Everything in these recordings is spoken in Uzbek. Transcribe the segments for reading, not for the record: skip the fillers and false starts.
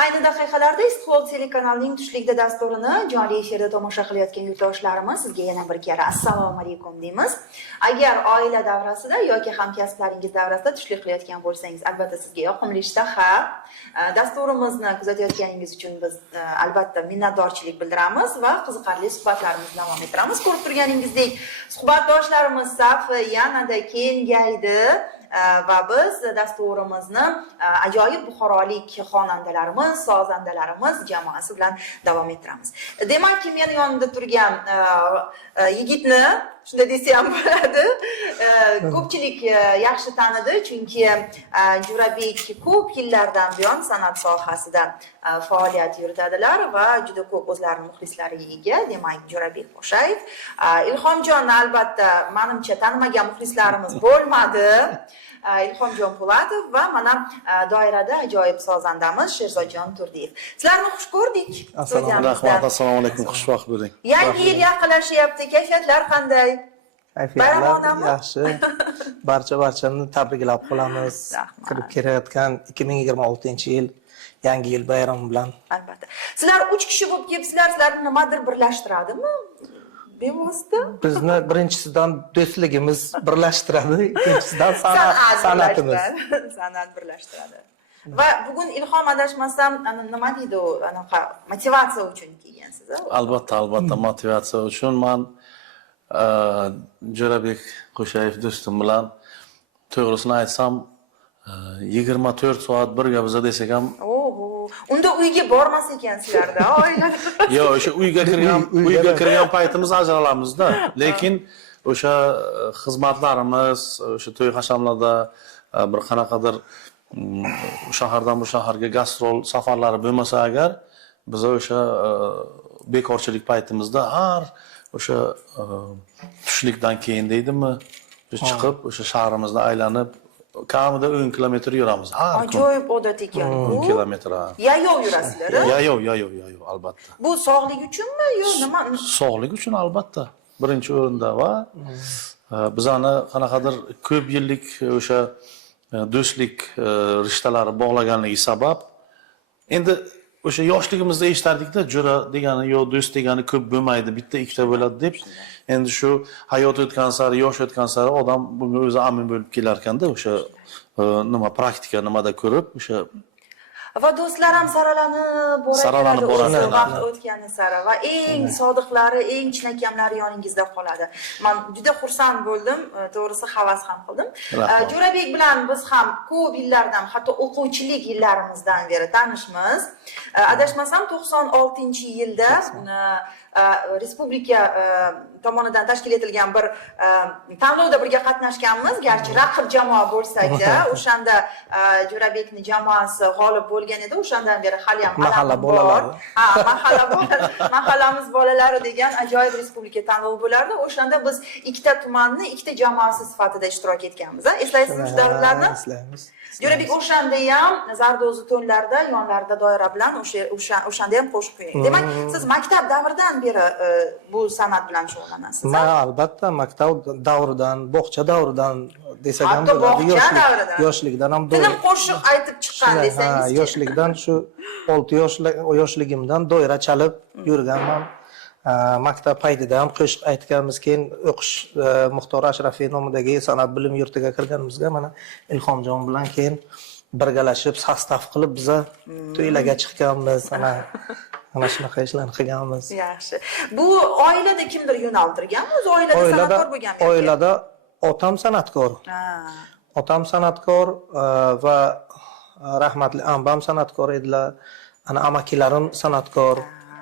Ayni daqiqalarda Istiqlol telekanalining tushlikda dasturini jonli efirda tomosha qilayotgan yurtdoshlarimiz sizga yana bir kara assalomu alaykum deymiz. Agar oila davrasida yoki hamkasblaringiz davrasida tushlik qilayotgan bo'lsangiz, albatta sizga yoqimli ishtaha. Dasturimizni kuzatayotganingiz uchun biz albatta minnatdorchilik bildiramiz va qiziqarli suhbatlarimizni davom ettiramiz. Ko'rib turganingizdek, suhbatdoshlarimiz safi yanada kengaydi. Va biz dasturimizni ajoyib buxorolik xonandalarimiz, sozandalarimiz jamoasi bilan davom ettiramiz. Demakki, meni yonimda turgan yigitni, shunday desa ham bo'ladi, ko'pchilik yaxshi tanidi, chunki Jo'rabek ko'p yillardan buyon san'at sohasida faoliyat yuritadilar va juda ko'p o'zlarining muxlislariga ega. Demak, Jo'rabek Qo'shayev. Ilhomjonni albatta menimcha tanimagan muxlislarimiz bo'lmadi. Ilhomjon Po'latov va mana doirada ajoyib sozandamiz Sherzodjon Turdiyev. Sizlarni xush ko'rdik. Assalomu alaykum, xushvaqt bo'ling. Yangi yil yaqinlashyapti. Kayfiyatlar qanday? Kayfiyatlar yaxshi. Barchani tabriklab qolamiz. Kirib kelayotgan 2026-yil yangi yil bayrami bilan. Albatta. Sizlar 3 kishi bo'lib kelibsizlar, sizlarni nimadir birlashtiradimi? Bevosita. Bizni birinchisidan do'stligimiz birlashtiradi, ikkinchisidan san'atimiz. San'at birlashtiradi. Va bugun Ilhom adashmasam, nima deydi u, anaqa motivatsiya uchun kelgansiz, a? Albatta motivatsiya uchun men Jo'rabek Qo'shayev do'stim bilan to'g'risini aytsam 24 soat birga biza desak ham unda uyga bormas ekansizlarda, oilada. Yo'q, o'sha uyga kirgan paytimiz ajralamizda, lekin o'sha xizmatlarimiz, o'sha to'y hashamlarda bir qanaqadir shahardan bu shaharga gastrol safarlari bo'lmasa agar, biz o'sha bekorchilik paytimizda har o'sha tushlikdan keyin deydimi, biz chiqib o'sha shaharimizni aylanib kamida 10 kilometr yuramiz har kun. Ajoyib odat ekan. 10 kilometr. Yayov yurasizlar? Yayov, albatta. Bu sog'lik uchunmi yo nima? Sog'lik uchun albatta. Birinchi o'rinda va bizani qanaqadir ko'p yillik o'sha do'stlik rishtalari bog'laganligi sabab endi o'sha yoshligimizda eshitardik-da, jo'ra degani yo do'st degani ko'p bo'lmaydi, bitta ikkita bo'ladi deb. Endi shu hayot o'tgan sari, yosh o'tgan sari odam bunga o'zi amin bo'lib kelar ekanda, o'sha nima praktika nimada ko'rib, o'sha va do'stlar ham saralanib boradi vaqt o'tgani sari va eng sodiqlari, eng chinakamilar yoningizda qoladi. Men juda xursand bo'ldim, to'g'risi havas ham qildim. Jo'rabek bilan biz ham ko'p yillardan, hatto o'quvchilik yillarimizdan beri tanishmiz. Adashmasam 96-yilda respublika tomonidan tashkil etilgan bir tanlovda birga qatnashganmiz. Garchi raqib jamoa bo'lsak-da, o'shanda Jo'rabekning jamoasi g'olib bo'lgan edi. O'shandan beri hali ham mahalla bolalar. Mahallamiz bolalari degan ajoyib respublika tanlovi bo'lardi. O'shanda biz ikkita tumanni ikkita jamoasi sifatida ishtirok etganmiz. Eslaysizmi shu davrlarni? Eslaymiz. Jo'rabek o'shanda ham zardo'zi to'nlarda, yonlarida doira bilan o'shanda ham qo'shiq qo'ying. Demak, siz maktab davridan beri bu san'at bilan shug'ullanasiz. Men albatta maktab davridan, bog'cha davridan desak ham hatto bog'cha davridan. Yoshlikdan ham tilim qo'shiq aytib chiqqan desangiz. Yoshlikdan shu 6 yoshligimdan doira chalib yurganman. Maktab paytida ham qo'shiq aytganmiz, keyin o'qish Muxtor Ashrafiy nomidagi san'at bilim yurtiga kirganimizga mana Ilhomjon bilan keyin birgalashib sostav qilib biza to'ylarga chiqqanmiz, ana shunaqa ishlarni qilganmiz. Yaxshi. Bu oilada kimdir yo'naltirganmi? O'zi oilada san'atkor bo'lganmi? Oilada otam san'atkor. Otam san'atkor va rahmatli ambam san'atkor edilar. Ana amakilarim san'atkor.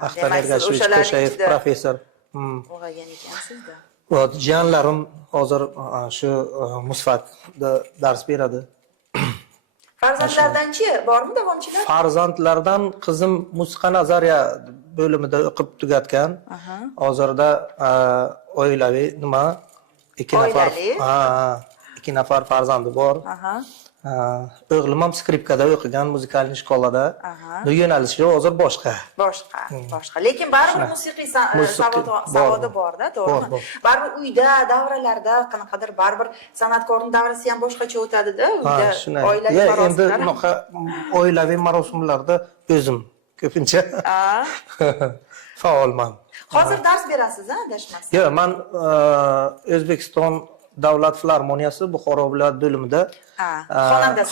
Axtar Ergashovich Qo'shayev professor. O'qigan ekansizda. Va jiyanlarim hozir shu Musfakda dars beradi. Farzandlardan-chi, bormi davomchilar? Farzandlardan qizim musiqa nazariya bo'limida o'qib tugatgan. Hozirda oilaviy nima 2 nafar farzandi bor. O'g'lim ham skripkada o'qigan, muzikal shkolada. Aha. Bu yo'nalishi hozir boshqa. Boshqa. Lekin baribir musiqiy savodi bor-da, to'g'rimi? Bor. Baribir uyda, davralarda qanaqadir baribir san'atkorning davrasi ham boshqacha o'tadi-da, uyda oilaviy marosimlar. Endi bunaqa oilaviy marosimlarda o'zim ko'pincha faolman. Hozir dars berasiz-a, adashmasam? Yo'q, men O'zbekiston Davlat filarmoniyasi Buxoro viloyat bo'limida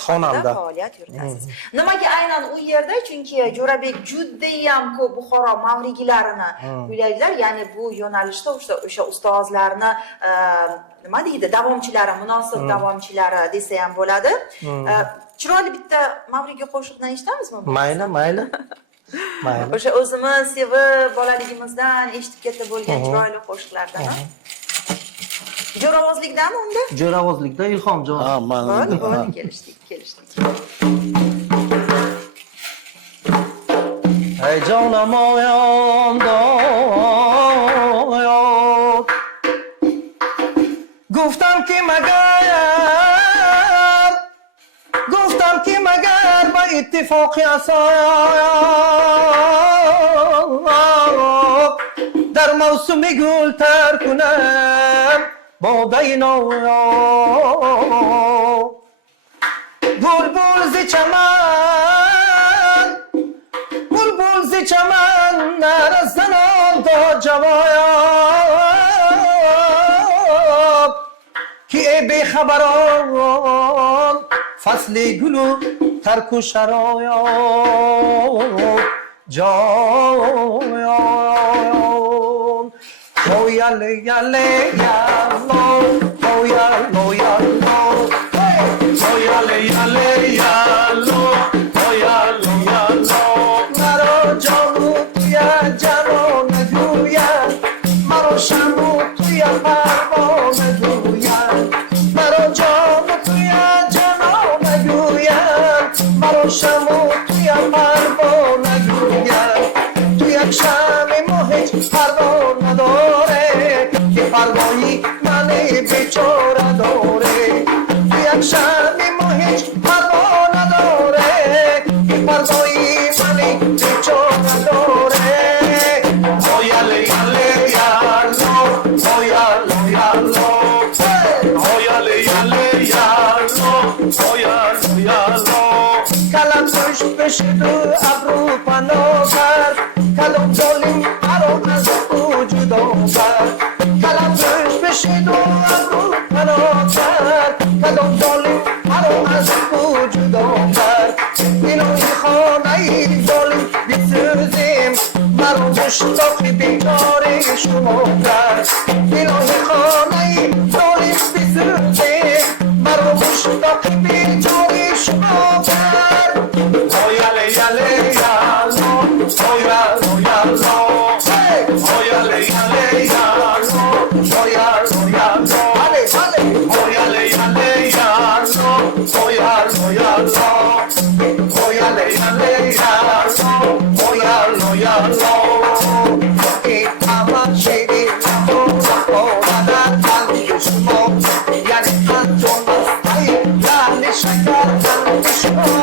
xonanda faoliyat yuritasiz. Nimaga aynan u yerda? Chunki Jo'rabek judayam ko'p Buxoro mavrigilarini kuylaydilar. Ya'ni bu yo'nalishda o'sha ustozlarni nima deydi, davomchilari, munosib davomchilari desa ham bo'ladi. Chiroyli bitta mavrigi qo'shiqdan eshitamizmi? Mayli. O'sha o'zimiz sevib bolaligimizdan eshitib ketib bo'lgan chiroyli qo'shiqlardan. Jo'ravozlikdami unda? Jo'ravozlikda Ilhomjon. Ha, Bo'ldi, kelishdik. Ey canım oyanda hayat, گفتم که مگر با اتفاقی در موسم گل تر کنم باده نو بلبل ز چمن نرسنم تا جوایان که ای بیخبران فصل گلو ترک و شرایان جایان یاله یاله یالو یالو یالو یاله یاله یالو یالو یالو مرا جانو تویا جانو نگویا مرا شمو تویا پروانه نگویا مرا جانو تویا جانو نگویا مرا شمو تویا پروانه نگویا تو یک شم ماهش پروا نداره که پروایی من بیچاره داره تو یک شم ماهش پروا نداره که پروایی من بیچاره داره یاله یاله یالو یالو یالو یاله یاله یالو یالو یالو کلم توش بشد و ابرو پناه کرد کلم ظالم مرا از او جدا کرد کلم توش بشد و ابرو پناه کرد کلم ظالم مرا از او جدا کرد اینوی خانه ظالم بسوزیم مرا مشتاق بیچاره شما کرد اینوی خانه ظالم بسوزیم مرا مشتاق بیچاره شما کرد یاله یاله یالو یالو یالو یاله یاله یالو یالو یالو یاله یاله یالو یالو یالو یاله یاله یالو یالو یالو ای اما شیری تو در قلب شما یعنی انجام بستایی یعنی شکر قلب شما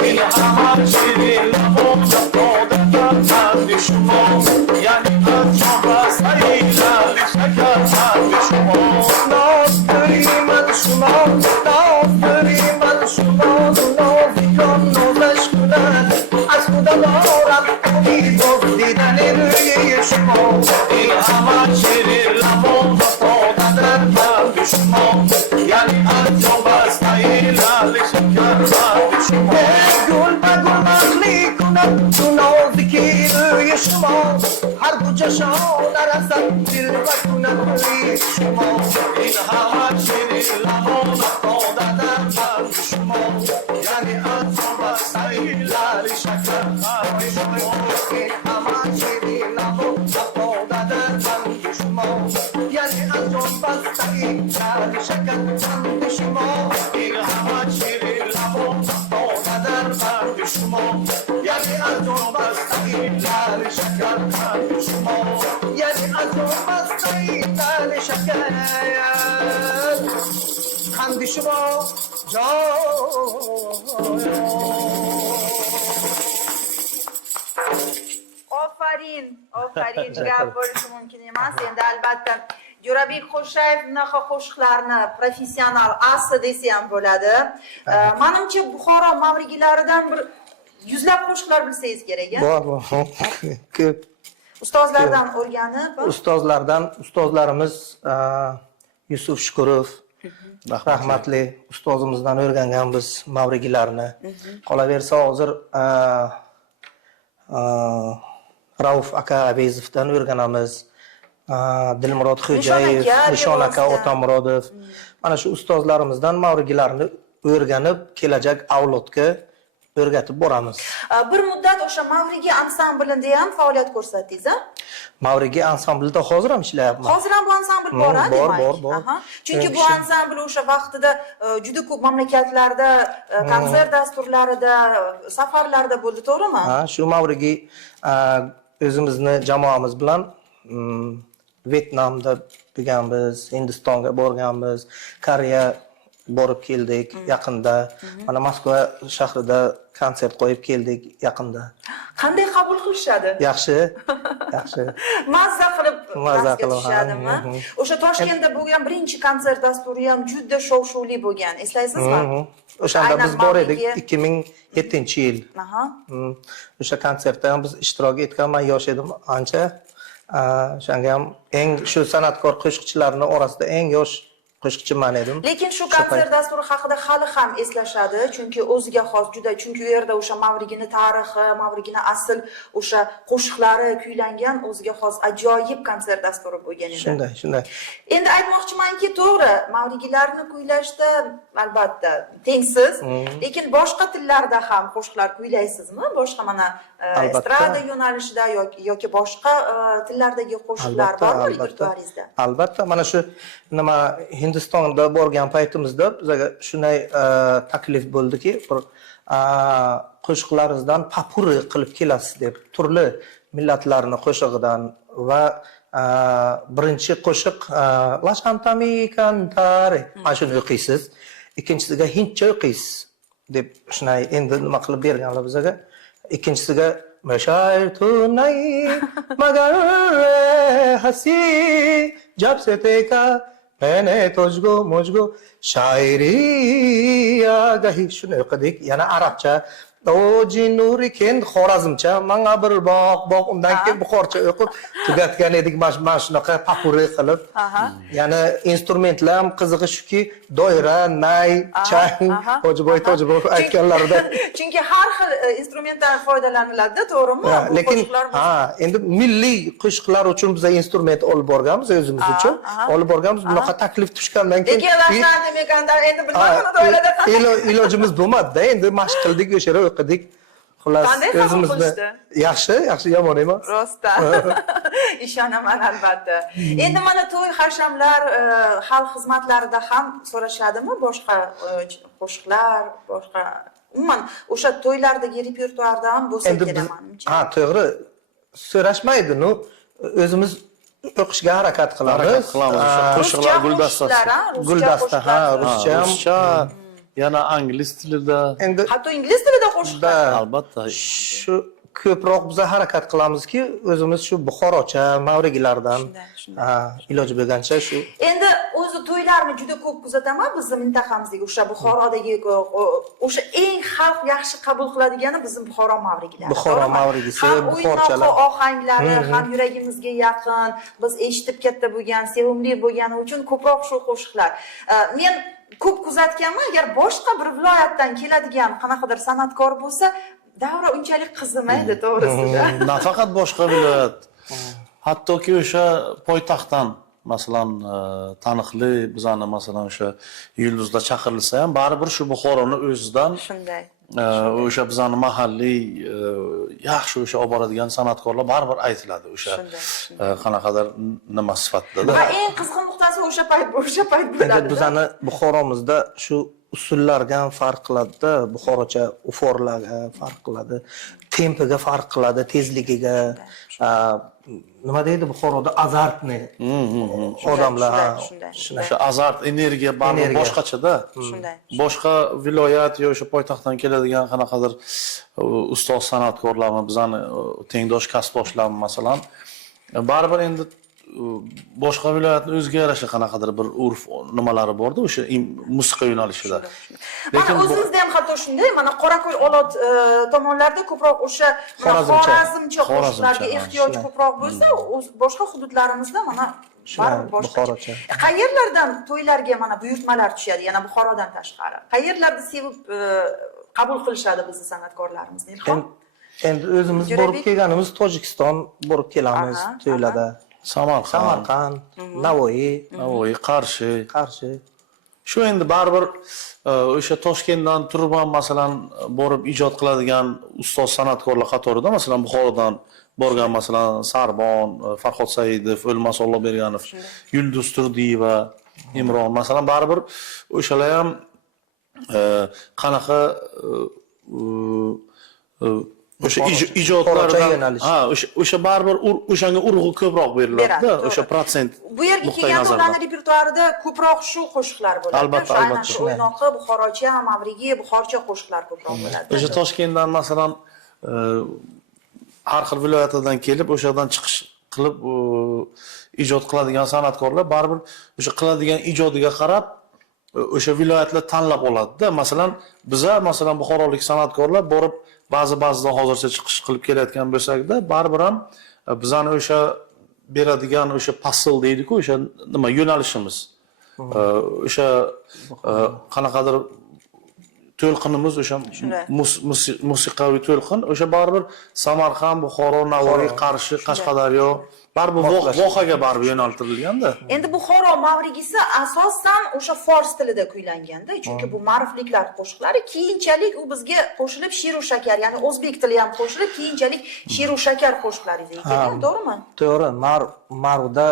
این اما شیری شما یعنی انجام بستایی یعنی شکر قلب شما ناز داری من شما ناز داری من شما نازی کن نازش کنن از خدا دارم امید دیدن روی شما این همه شیری لبان افتاده در قلب شما یعنی انجام بستایی یعنی شکر قلب شما گل به گل مخلی کنم تو نازکی روی شما هر کجاشان نرسد دل بکنم روی شما این همه شیری لبان افتاده در قلب شما یعنی انجام بستایی یعنی شکر قلب شما این همه شیری لبان افتاده در قلب شما یعنی انجام بستایی یعنی شکر قلب شما این همه شیری لبان افتاده در قلب شما یعنی انجام بستایی یعنی شکر قلب شما یعنی انجام بستایی یعنی شکر خندی شما جان Ofarin, gap bo'lishi mumkin emas. Endi albatta Jo'rabek Qo'shayev bunaqa qo'shiqlarni professional asli desa ham bo'ladi. Menimcha Buxoro mavrigilaridan bir yuzlab qo'shiqlar bilsangiz kerak. Bor, ko'p. Ustozlardan o'rganib, ustozlarimiz Yusuf Shukurov rahmatli ustozimizdan o'rganganmiz mavrigilarni. Qolaversa hozir Rauf aka Abezovdan o'rganamiz. Dilmurod Xo'jayev, Nishon aka Otamurodov. Mana shu ustozlarimizdan mavrigilarni o'rganib, kelajak avlodga o'rgatib boramiz. Bir muddat o'sha Mavrigi ansamblida ham faoliyat ko'rsatdingiz, a? Mavrigi ansamblida hozir ham ishlayapman. Hozir ham bu ansambl bor, a, demak. Bor. Chunki bu ansambl o'sha vaqtida juda ko'p mamlakatlarda konsert dasturlarida, safarlarda bo'ldi, to'g'rimi? Ha, shu Mavrigi o'zimizni jamoamiz bilan Vyetnamda bo'lganmiz, Hindistonga borganmiz, Koreya borib keldik yaqinda. Mana Moskva shahrida konsert qo'yib keldik yaqinda. Qanday qabul qilishadi? Yaxshi. Mazza qilib Mazza rasga tushadimi? O'sha Toshkentda bo'lgan birinchi konsert dasturi ham juda shov-shuvli bo'lgan. Eslaysizmi? O'shanda biz bor edik 2007-yil. O'sha konsertda ham biz ishtirok etgan, men yosh edim ancha. O'shanga ham eng shu san'atkor qo'shiqchilarning orasida eng yosh qo'shiqchi men edim. Lekin shu konsert dasturi haqida hali ham eslashadi, chunki o'ziga xos juda, chunki u yerda o'sha Mavrigini tarixi, Mavrigini asl o'sha qo'shiqlari kuylangan o'ziga xos ajoyib konsert dasturi bo'lgan edi. Shunday. Endi aytmoqchimanki, to'g'ri, Mavrigilarni kuylashda albatta tengsiz, lekin boshqa tillarda ham qo'shiqlar kuylaysizmi? Boshqa mana estrada yo'nalishida yoki boshqa tillardagi qo'shiqlar bormi repertuaringizda? Albatta, mana shu nima Hindistonda borgan paytimizda bizga shunday taklif bo'ldiki, bir qo'shiqlaringizdan papuri qilib kelasiz deb, turli millatlarning qo'shig'idan va birinchi qo'shiq Lashantami kantare mana shuni o'qiysiz, ikkinchisiga hindcha o'qiysiz deb shunday endi nima qilib berganlar bizga. Ikkinchisiga Mashair tu nahi magar hasi jab se teka मैंने तुझको मुझको शायरी आ गई shuni o'qidik. Yana arabcha o jinuri kend xorazmcha manga bir boq undan keyin buxorcha o'qib tugatgan edik mana shunaqa papuri qilib. Yana instrumentlar ham qizig'i shuki doira, nay, chang, Hojiboy aytganlarida. Chunki har xil instrumentdan foydalaniladi, to'g'rimi? Lekin endi milliy qo'shiqlar uchun biz instrument olib borganmiz o'zimiz uchun. Olib borganmiz, bunaqa taklif tushgandan keyin. Lekin Lashantami kantare endi bilmadim doirada ilojimiz bo'lmadi-da, endi mashq qildik o'sha o'qidik. Xullas o'zimizni yaxshi yomon emas. Rostda. Ishonaman albatta. Endi mana to'y hashamlar, xalq xizmatlarida ham so'rashadimi boshqa qo'shiqlar, boshqa umuman o'sha to'ylardagi repertuarda ham bo'lsa kerak menimcha. Ha, to'g'ri. So'rashmaydi, o'zimiz o'qishga harakat qilamiz. Qo'shiqlar guldasta, ruscha, yana ingliz tilida. Endi hatto ingliz tilida qo'shiqlar. Albatta. Shu ko'proq biz harakat qilamizki, o'zimiz shu Buxorocha, Mavrigilardan iloji bo'lgancha shu. Endi o'zi to'ylarni juda ko'p kuzataman bizning mintaqamizdagi o'sha Buxorodagi o'sha eng xalq yaxshi qabul qiladigani bizning Buxoro Mavrigilari. Buxoro Mavrigisi, Buxorchalar. Ohanglari ham yuragimizga yaqin, biz eshitib katta bo'lgan, sevimli bo'lgani uchun ko'proq shu qo'shiqlar. Men ko'p kuzatganman, agar boshqa bir viloyatdan keladigan qanaqadir san'atkor bo'lsa, davra unchalik qizimaydi, to'g'risida. Nafaqat boshqa viloyat, hattoki o'sha poytaxtdan, masalan, taniqli bizani masalan o'sha yulduzlar chaqirilsa ham, baribir shu Buxoroni o'zidan shunday. O'sha bizani mahalliy yaxshi o'sha olib boradigan san'atkorlar baribir aytiladi o'sha qanaqadir nima sifatida. Va eng qizg'in nuqtasi o'sha payt bo'ladi. Bizani Buxoromizda shu usullarga ham farq qiladi-da, buxorocha uforlarga farq qiladi, tempiga farq qiladi, tezligiga. Nima deydi Buxoroda azartni odamlar. Shunday. O'sha azart, energiya baribir boshqacha-da. Shunday. Boshqa viloyat yo o'sha poytaxtdan keladigan qanaqadir ustoz san'atkorlarni, bizani tengdosh kasbdoshlarni masalan, baribir endi boshqa viloyatning o'ziga yarasha qanaqadir bir urf nimalari bor-da o'sha musiqa yo'nalishida. Lekin o'zimizda ham hatto shunday, mana Qorako'l Olot tomonlarda ko'proq o'sha xorazmcha qo'shiqlarga ehtiyoj ko'proq bo'lsa, boshqa hududlarimizda mana baribir Buxorocha. Qayerlardan to'ylarga mana buyurtmalar tushadi, yana Buxorodan tashqari. Qayerlarda sevib qabul qilishadi bizni san'atkorlarimizni? Ilhom. Endi o'zimiz borib kelganimiz Tojikiston borib kelamiz to'ylarda. Samarqand, Navoiy, Qarshi. Shu endi baribir o'sha Toshkentdan turib ham masalan borib ijod qiladigan ustoz san'atkorlar qatorida masalan Buxorodan borgan masalan Sarbon, Farhod Saidov, O'lmas Olloberganov, Yulduz Turdiyeva, Imron masalan baribir o'shalar ham qanaqa o'sha ijodlardan o'sha baribir o'shanga urg'u ko'proq beriladi-da, o'sha protsent. Bu yerga kelganda ularning repertuarida ko'proq shu qo'shiqlar bo'ladi. Albatta. Shu o'ynoqi, buxorocha, mavrigi, buxorcha qo'shiqlar ko'proq bo'ladi. O'sha Toshkentdan masalan har xil viloyatlardan kelib o'sha yerdan chiqish qilib ijod qiladigan san'atkorlar baribir o'sha qiladigan ijodiga qarab o'sha viloyatlar tanlab oladi-da. Masalan, biza masalan buxorolik san'atkorlar borib ba'zida hozircha chiqish qilib kelayotgan bo'lsak-da, baribir ham bizani o'sha beradigan o'sha fasl deydi-ku, o'sha nima yo'nalishimiz. O'sha qanaqadir to'lqinimiz o'sha musiqiy to'lqin, o'sha baribir Samarqand, Buxoro, Navoiy, Qarshi, Qashqadaryo baribir vohaga baribir yo'naltirilganda. Endi Buxoro mavrigisi asosan o'sha fors tilida kuylanganda, chunki bu ma'rifliklar qo'shiqlari keyinchalik u bizga qo'shilib shiru shakar, ya'ni o'zbek tili ham qo'shilib keyinchalik shiru shakar qo'shiqlari yuzaga kelgan, to'g'rimi? To'g'ri. Marvda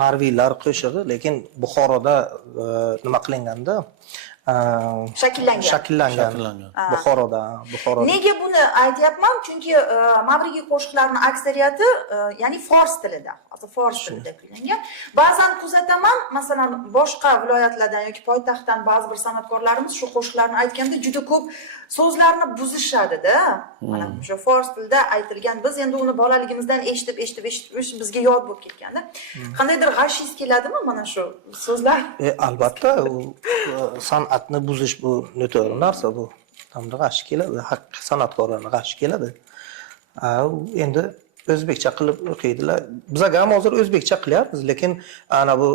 marviylar qo'shig'i, lekin Buxoroda nima qilinganda shakllangan. Buxoroda. Nega buni aytyapman? Chunki mavrigi qo'shiqlarning aksariyati ya'ni fors tilida, fors tilida kuylangan. Ba'zan kuzataman, masalan, boshqa viloyatlardan yoki poytaxtdan ba'zi bir san'atkorlarimiz shu qo'shiqlarni aytganda juda ko'p so'zlarni buzishadi-da. Mana o'sha fors tilida aytilgan, biz endi uni bolaligimizdan eshitib bizga yod bo'lib ketganda, qandaydir g'ashingiz keladimi mana shu so'zlar? Albatta, san'atni buzish bu noto'g'ri narsa bu. Hamda g'ashi keladi, haq san'atkorlarga g'ashi keladi. Endi o'zbekcha qilib o'qiydilar. Biz ham hozir o'zbekcha qilyapmiz, lekin ana bu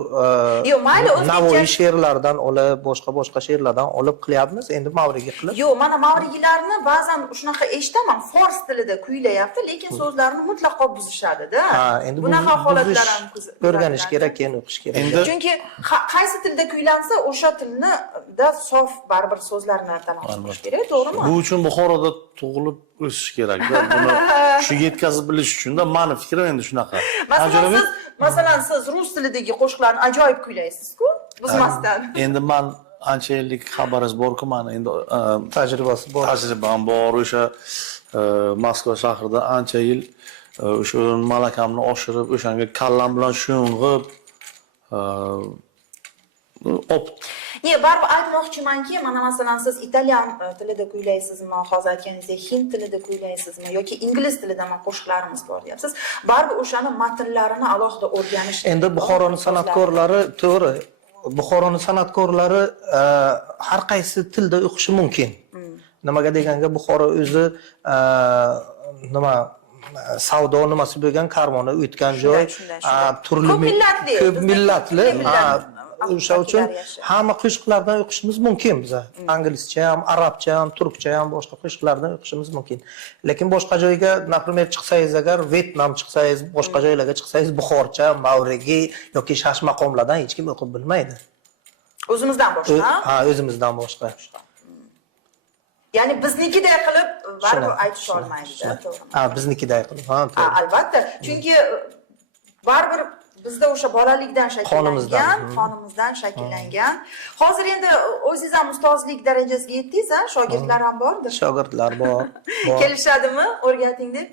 Navoiy she'rlaridan olib, boshqa she'rlardan olib qilyapmiz. Endi mavrigi qilib. Yo'q, mana mavrigilarni ba'zan shunaqa eshitaman, fors tilida kuylayapti, lekin so'zlarini mutlaqo buzishadi-da. Endi bunaqa holatlar ham o'rganish kerak, keyin o'qish kerak. Chunki qaysi tilda kuylansa, o'sha tilda sof baribir so'zlarni tanaffus qilish kerak, to'g'rimi? Bu uchun Buxoroda tug'ilib o'sish kerak-da. Buni shu yetkazib bilish uchun-da meni fikrim endi shunaqa. Masalan, siz rus tilidagi qo'shiqlarni ajoyib kuylaysiz-ku, buzmasdan. Endi men ancha yillik xabaringiz bor-ku, meni endi tajribam bor. O'sha Moskva shahrida ancha yil o'sha malakamni oshirib, o'shanga kallam bilan sho'ng'ib baribir aytmoqchimanki, mana masalan siz italyan tilida kuylaysizmi, hozir aytganingizdek hind tilida kuylaysizmi yoki ingliz tilida ham qo'shiqlarimiz bor deyapsiz. Baribir o'shani matnlarini alohida o'rganish. Endi Buxoroning san'atkorlari, to'g'ri, Buxoroning san'atkorlari har qaysi tilda o'qishi mumkin. Nimaga deganda Buxoro o'zi savdo nimasi bo'lgan, karvoni o'tgan joy, turli ko'p millatli, o'sha uchun hamma qo'shiqlardan o'qishimiz mumkin biza. Inglizcha ham, arabcha ham, turkcha ham, boshqa qo'shiqlardan o'qishimiz mumkin. Lekin boshqa joyga, naprimер, chiqsangiz agar Vyetnam chiqsangiz, boshqa joylarga chiqsangiz, buxorcha, mavrigi yoki shash maqomlardan hech kim o'qib bilmaydi. O'zimizdan boshqa? O'zimizdan boshqa. Ya'ni biznikiday qilib baribir aytish olmaydi-da, to'g'rimi? Biznikiday qilib, to'g'ri. Albatta, chunki baribir bizda o'sha bolalikdan shakllangan, Qonimizdan. qonimizdan shakllangan. Hozir endi o'zingiz ham ustozlik darajasiga yetdingiz, shogirdlar ham bordir. Shogirdlar bor. Kelishadimi, o'rgating deb?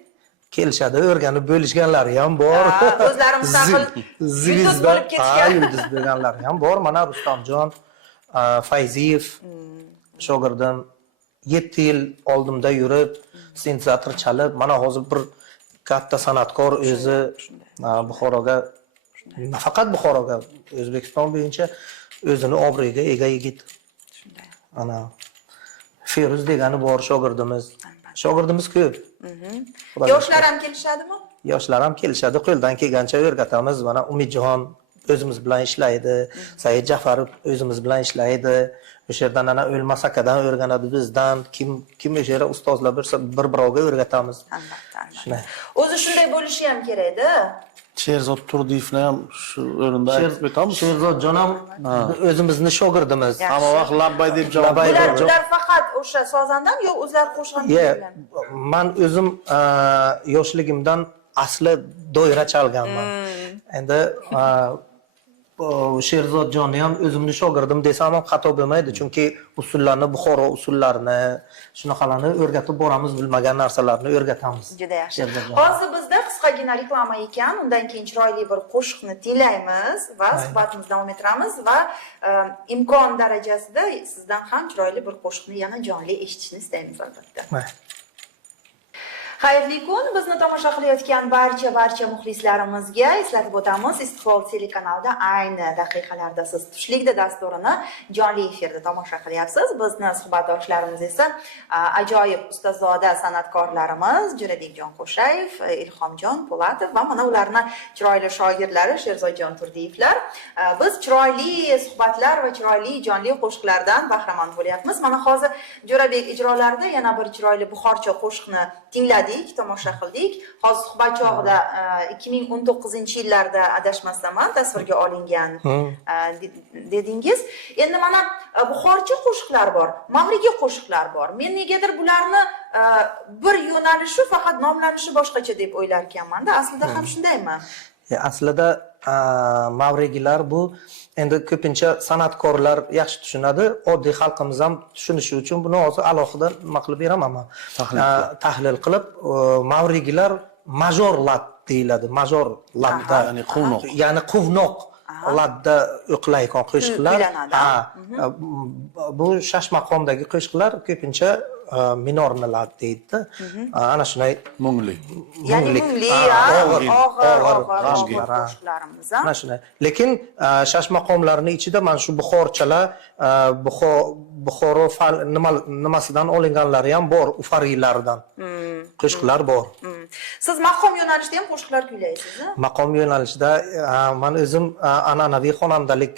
Kelishadi, o'rganib bo'lishganlari ham bor. O'zlari mustaqil yulduz bo'lib ketishgan. Yulduz bo'lganlari ham bor. Mana Rustamjon Fayziyev shogirdim 7 yil oldimda yurib, sintezator chalib, mana hozir bir katta san'atkor o'zi Buxoroga, nafaqat Buxoroga, O'zbekiston bo'yicha o'zini obro'yiga ega yigit. Shunday. Ana Feruz degani bor shogirdimiz. Shogirdimiz ko'p. Yoshlar ham kelishadimi? Yoshlar ham kelishadi, qo'ldan kelgancha o'rgatamiz. Mana Umidjon o'zimiz bilan ishlaydi, Said Jafarov o'zimiz bilan ishlaydi. O'sha yerdan ana O'lmas akadan o'rganadi bizdan. Kim o'sha yerda ustozlar bo'lsa, bir-birovga o'rgatamiz. Albatta. Shunday. O'zi shunday bo'lishi ham kerak-da. Sherzod Turdiyevni ham shu o'rinda aytib o'tamiz. Sherzodjon ham o'zimizni shogirdimiz. Hamma vaqt labbay deb javob beradi. Ular faqat o'sha sozandami yo o'zlari qo'shiq Man o'zim yoshligimdan asli doira chalganman. Endi Sherzodjonni ham o'zimni shogirdim desam ham xato bo'lmaydi, chunki usullarni, Buxoro usullarini, shunaqalarni o'rgatib boramiz, bilmagan narsalarni o'rgatamiz. Juda yaxshi. Hozir bizda qisqagina reklama ekan, undan keyin chiroyli bir qo'shiqni tinglaymiz va suhbatimizni davom ettiramiz va imkon darajasida sizdan ham chiroyli bir qo'shiqni yana jonli eshitishni istaymiz albatta. Xayrli kun. Bizni tomosha qilayotgan barcha muxlislarimizga eslatib o'tamiz, Istiqlol telekanalida ayni daqiqalarda siz tushlikda dasturini jonli efirda tomosha qilyapsiz. Bizni suhbatdoshlarimiz esa ajoyib ustazoda san'atkorlarimiz Jo'rabekjon Qo'shayev, Ilhomjon Po'latov va mana ularni chiroyli shogirdlari Sherzodjon Turdiyevlar. Biz chiroyli suhbatlar va chiroyli jonli qo'shiqlardan bahramand bo'lyapmiz. Mana hozir Jo'rabek ijrolarida yana bir chiroyli buxorcha qo'shiqni tingladik, tomosha qildik. Hozir suhbat chog'ida 2019-yillarda adashmasam tasvirga olingan dedingiz. Endi mana buxorcha qo'shiqlar bor, mavriga qo'shiqlar bor. Men negadir bularni bir yo'nalishi, faqat nomlanishi boshqacha deb o'ylar ekanman-da. Aslida ham shundaymi? Aslida mavrigilar bu endi ko'pincha san'atkorlar yaxshi tushunadi, oddiy xalqimiz ham tushunishi uchun buni hozir alohida nima qilib beraman, tahlil qilib, mavrigilar major lat deyiladi, major latda, ya'ni quvnoq latda o'qilayotgan qo'shiqlar. Bu shash maqomdagi qo'shiqlar ko'pincha minorni lat deydi. Ana shunday mungli. Ya'ni mungli, og'ir qo'shiqlarimiz. Mana shunday. Lekin shash maqomlarining ichida mana shu buxorchalar, Buxoro nimasidan olinganlari ham bor, ufariylardan. Qo'shiqlar bor. Siz maqom yo'nalishida ham qo'shiqlar kuylaysizmi? Maqom yo'nalishida men o'zim an'anaviy xonandalik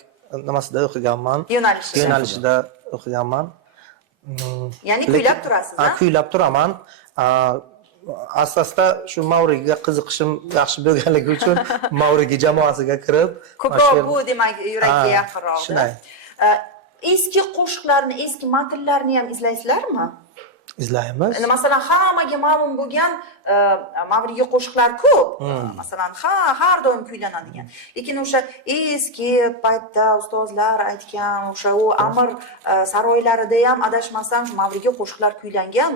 nimasida o'qiganman. Yo'nalishida o'qiganman. Ya'ni kuylab turasiz, ha? Kuylab turaman. Asosda shu mavriga qiziqishim yaxshi bo'lganligi uchun mavrigi jamoasiga kirib, ko'proq bu demak yurakka yaqinroq. Shunday. Eski qo'shiqlarni, eski matnlarni ham izlaysizlarmi? Izlaymiz. Masalan, hammaga ma'lum bo'lgan mavriga qo'shiqlar ko'p. Masalan, har doim kuylanadigan. Lekin o'sha eski paytda ustozlar aytgan o'sha u Amir saroylarida ham adashmasam mavriga qo'shiqlar kuylangan,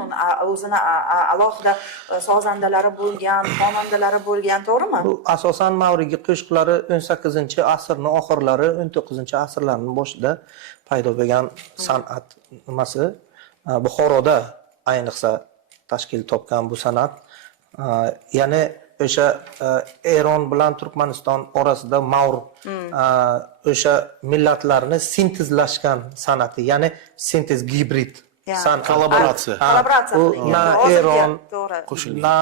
o'zini alohida sozandalari bo'lgan, xonandalari bo'lgan, to'g'rimi? Bu asosan mavriga qo'shiqlari 18-asrning oxirlari, 19-asrlarning boshida paydo bo'lgan san'at nimasi. Buxoroda ayniqsa tashkil topgan bu san'at, ya'ni o'sha Eron bilan Turkmaniston orasida Mavr o'sha millatlarni sintezlashgan san'ati, ya'ni sintez gibrid san'at, kollaboratsiya. Na Eron, na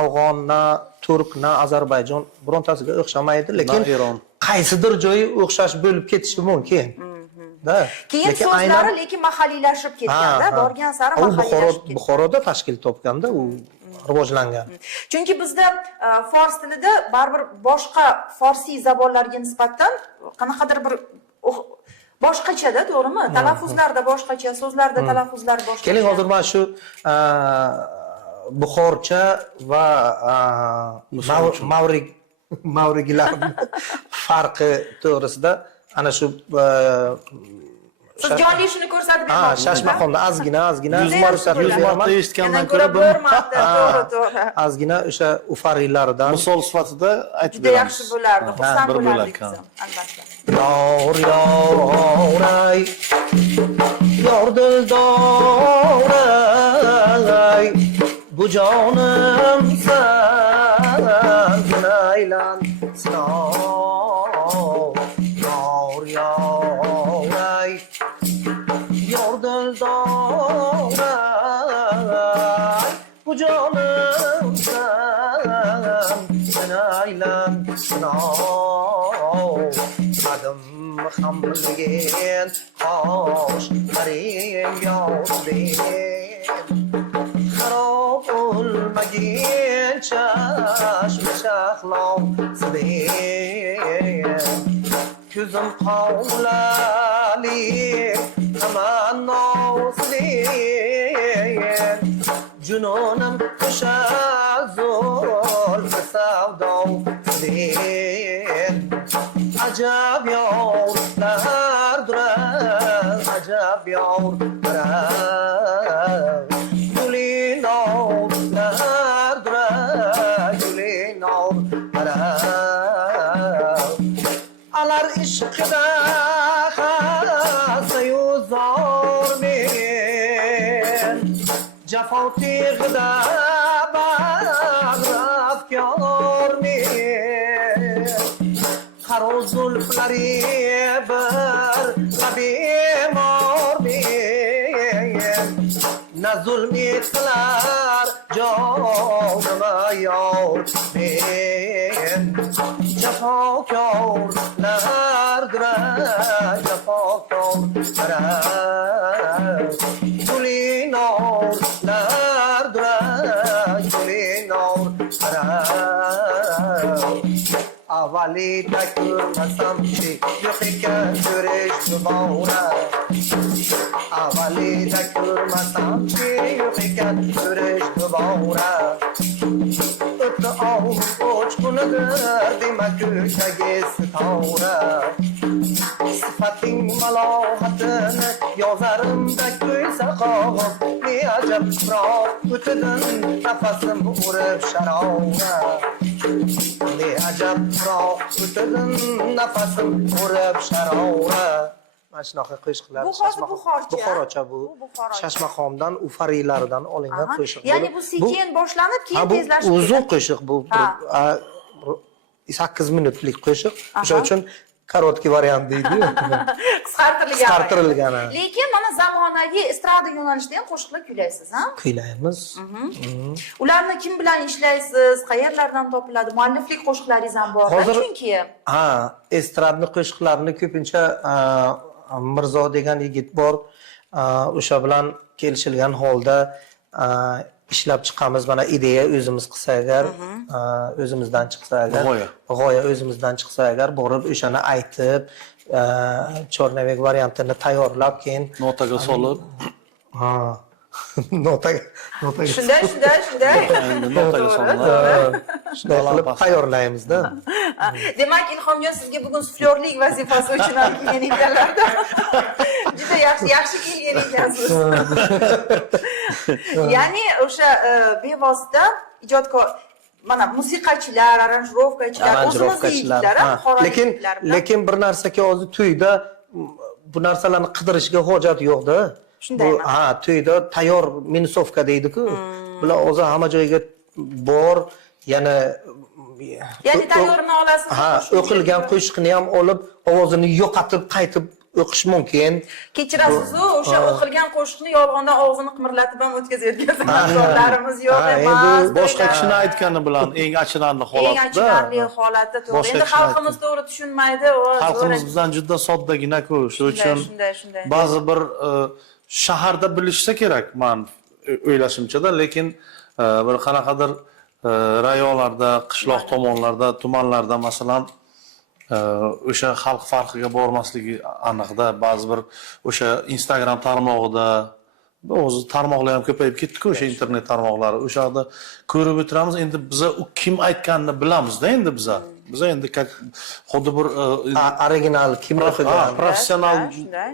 Afg'on, na Turk, na Ozarbayjon birontasiga o'xshamaydi, lekin qaysidir joyi o'xshash bo'lib ketishi mumkin. Keyin so'zlari lekin mahalliylashib ketganda, borgan sari mahalliylashib ketgan. Buxoroda tashkil topganda u rivojlangan. Chunki bizda fors tilida baribir boshqa forsiy zabonlarga nisbatan qanaqadir bir boshqacha-da, to'g'rimi? Talaffuzlarda boshqacha, so'zlarda talaffuzlar boshqacha. Keling, hozir mana shu buxorcha va mavrig mavrigilarni farqi to'g'risida ana shu Siz jonli shuni ko'rsatib bermoqchisiz. Shashmaqomda ozgina Yuz marta eshitgandan ko'ra ko'ra bir marta, to'g'ri. ozgina o'sha ufariylardan misol sifatida aytib Juda yaxshi beramiz. bo'lardi, xursand bir bo'lardik bo'lak, biz, albatta. yoray yor dildoray bu jonim san aylan sinov yoray yor dildoray bu jonim san aylan sinov adım ham bilgen qosh qarim yo'qden xarob bo'lmagan chashma shahlo siden ko'zim qovlali tamannosiden junonim o'sha zo'r savdo siden acab yorlar durar acab yorlar gulin orlar durar gulin orlar alar ishqida hasayu zor men jafo tig'ida bag'rafkor men qaro zulflari bir bemor men na zulm etdilar jonima yor men jafokorlardir jafokorlar gulin orlardir gulin orlar avvalida ko'rmasamchi yo'q ekan ko'rish dubora avvalida ko'rmasamchi yo'q ekan ko'rish dubora o'tni ovul o'chqunidir demak ko'chagi sitora sifating malohatini yozarimda ko'ysa qog'oz ne ajab tuproq o'tidan nafasim urib sharora ne ajab tuproq o'tidan nafasim urib sharora mana shunaqa qo'shiqlar Bu hozir Buxorcha. buxorocha bu Bu Buxorocha. Shashmaqomdan ufariylardan olingan qo'shiq Ya'ni bu sekin boshlanib, keyin bu tezlashib uzun ketadi. qo'shiq bu Ha. 8 minutlik qo'shiq o'sha uchun korotkий variant deydi qisqartirilgani. Lekin mana zamonaviy estrada yo'nalishida ham qo'shiqlar kuylaysiz, ha? kuylaymiz Ularni kim bilan ishlaysiz? Qayerlardan topiladi? Mualliflik qo'shiqlaringiz ham bor. Hozir- Chunki estradni qo'shiqlarini ko'pincha Mirzo degan yigit bor o'sha bilan kelishilgan holda ishlab chiqamiz. Mana ideya o'zimiz qilsa agar o'zimizdan chiqsa agar g'oya o'zimizdan chiqsa agar borib o'shani aytib chornavek variantini tayyorlab keyin Notaga solib, notaga shunday. endi notaga solib. shunday qilib tayyorlaymizda. Demak, Ilhomjon sizga bugun suflyorlik vazifasi uchun ham kelgan ekanlarda. Juda yaxshi kelgan ekansiz. Ya'ni o'sha bevosita ijodkor mana musiqachilar, aranjirovkachilar, o'zimizning yigitlar, lekin bir narsaga hozir to'yda bu narsalarni qidirishga hojat yo'qda. Shundaymi? To'yda tayyor minisovka deydi-ku. Bular hozir hamma joyga bor, yana tayyorini olasiz. o'qilgan qo'shiqni ham olib, ovozini yo'qotib, qaytib o'qish mumkin. Kechirasiz-ku, o'sha o'qilgan qo'shiqni yolg'ondan og'zini qimirlatib ham o'tkazayotgan san'atkorlarimiz yo'q emas. Boshqa kishini aytgani bilan eng achinarli Eng holatda. achinarli holatda to'g'ri. Boshqa Endi kishini xalqimiz to'g'ri tushunmaydi. Xalqimiz bizdan juda soddagina-ku, shuning uchun Shunday. ba'zi bir shaharda bilishsa kerak, men o'ylashimcha-da, lekin bir qanaqadir rayonlarda, qishloq tomonlarda, tumanlarda masalan o'sha xalq farqiga bormasligi aniqda. Ba'zi bir o'sha Instagram tarmog'ida, o'zi tarmoqlar ham ko'payib ketdi-ku, o'sha internet tarmoqlari. O'sha yerda ko'rib o'tiramiz, endi biz u kim aytganini bilamiz-da endi biz. biz endi xuddi bir original kimdir qilgan. professional shunday.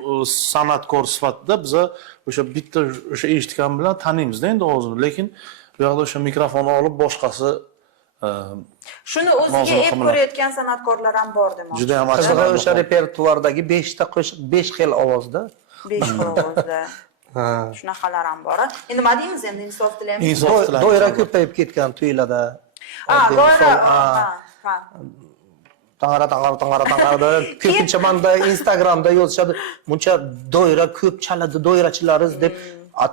san'atkor sifatida biz o'sha bitta o'sha eshitgan bilan taniymiz-da endi ovozini, lekin bu yoqda o'sha mikrofonni olib boshqasi Shuni o'ziga Mavzuni ep qilmalar. ko'rayotgan san'atkorlar ham bor demoqchi. juda ham Qizig'i o'sha repertuardagi 5 ta qo'shiq 5 xil ovozda. 5 ovozda. Ha. Shunaqalar ham bor. Endi nima deymiz endi insof tilaymiz. Insof tilaymiz. Doira ko'payib ketgan to'ylarda. Doira. Ha. Tangara ko'pincha menda Instagramda yozishadi. Buncha doira ko'p chaladi doirachilariz deb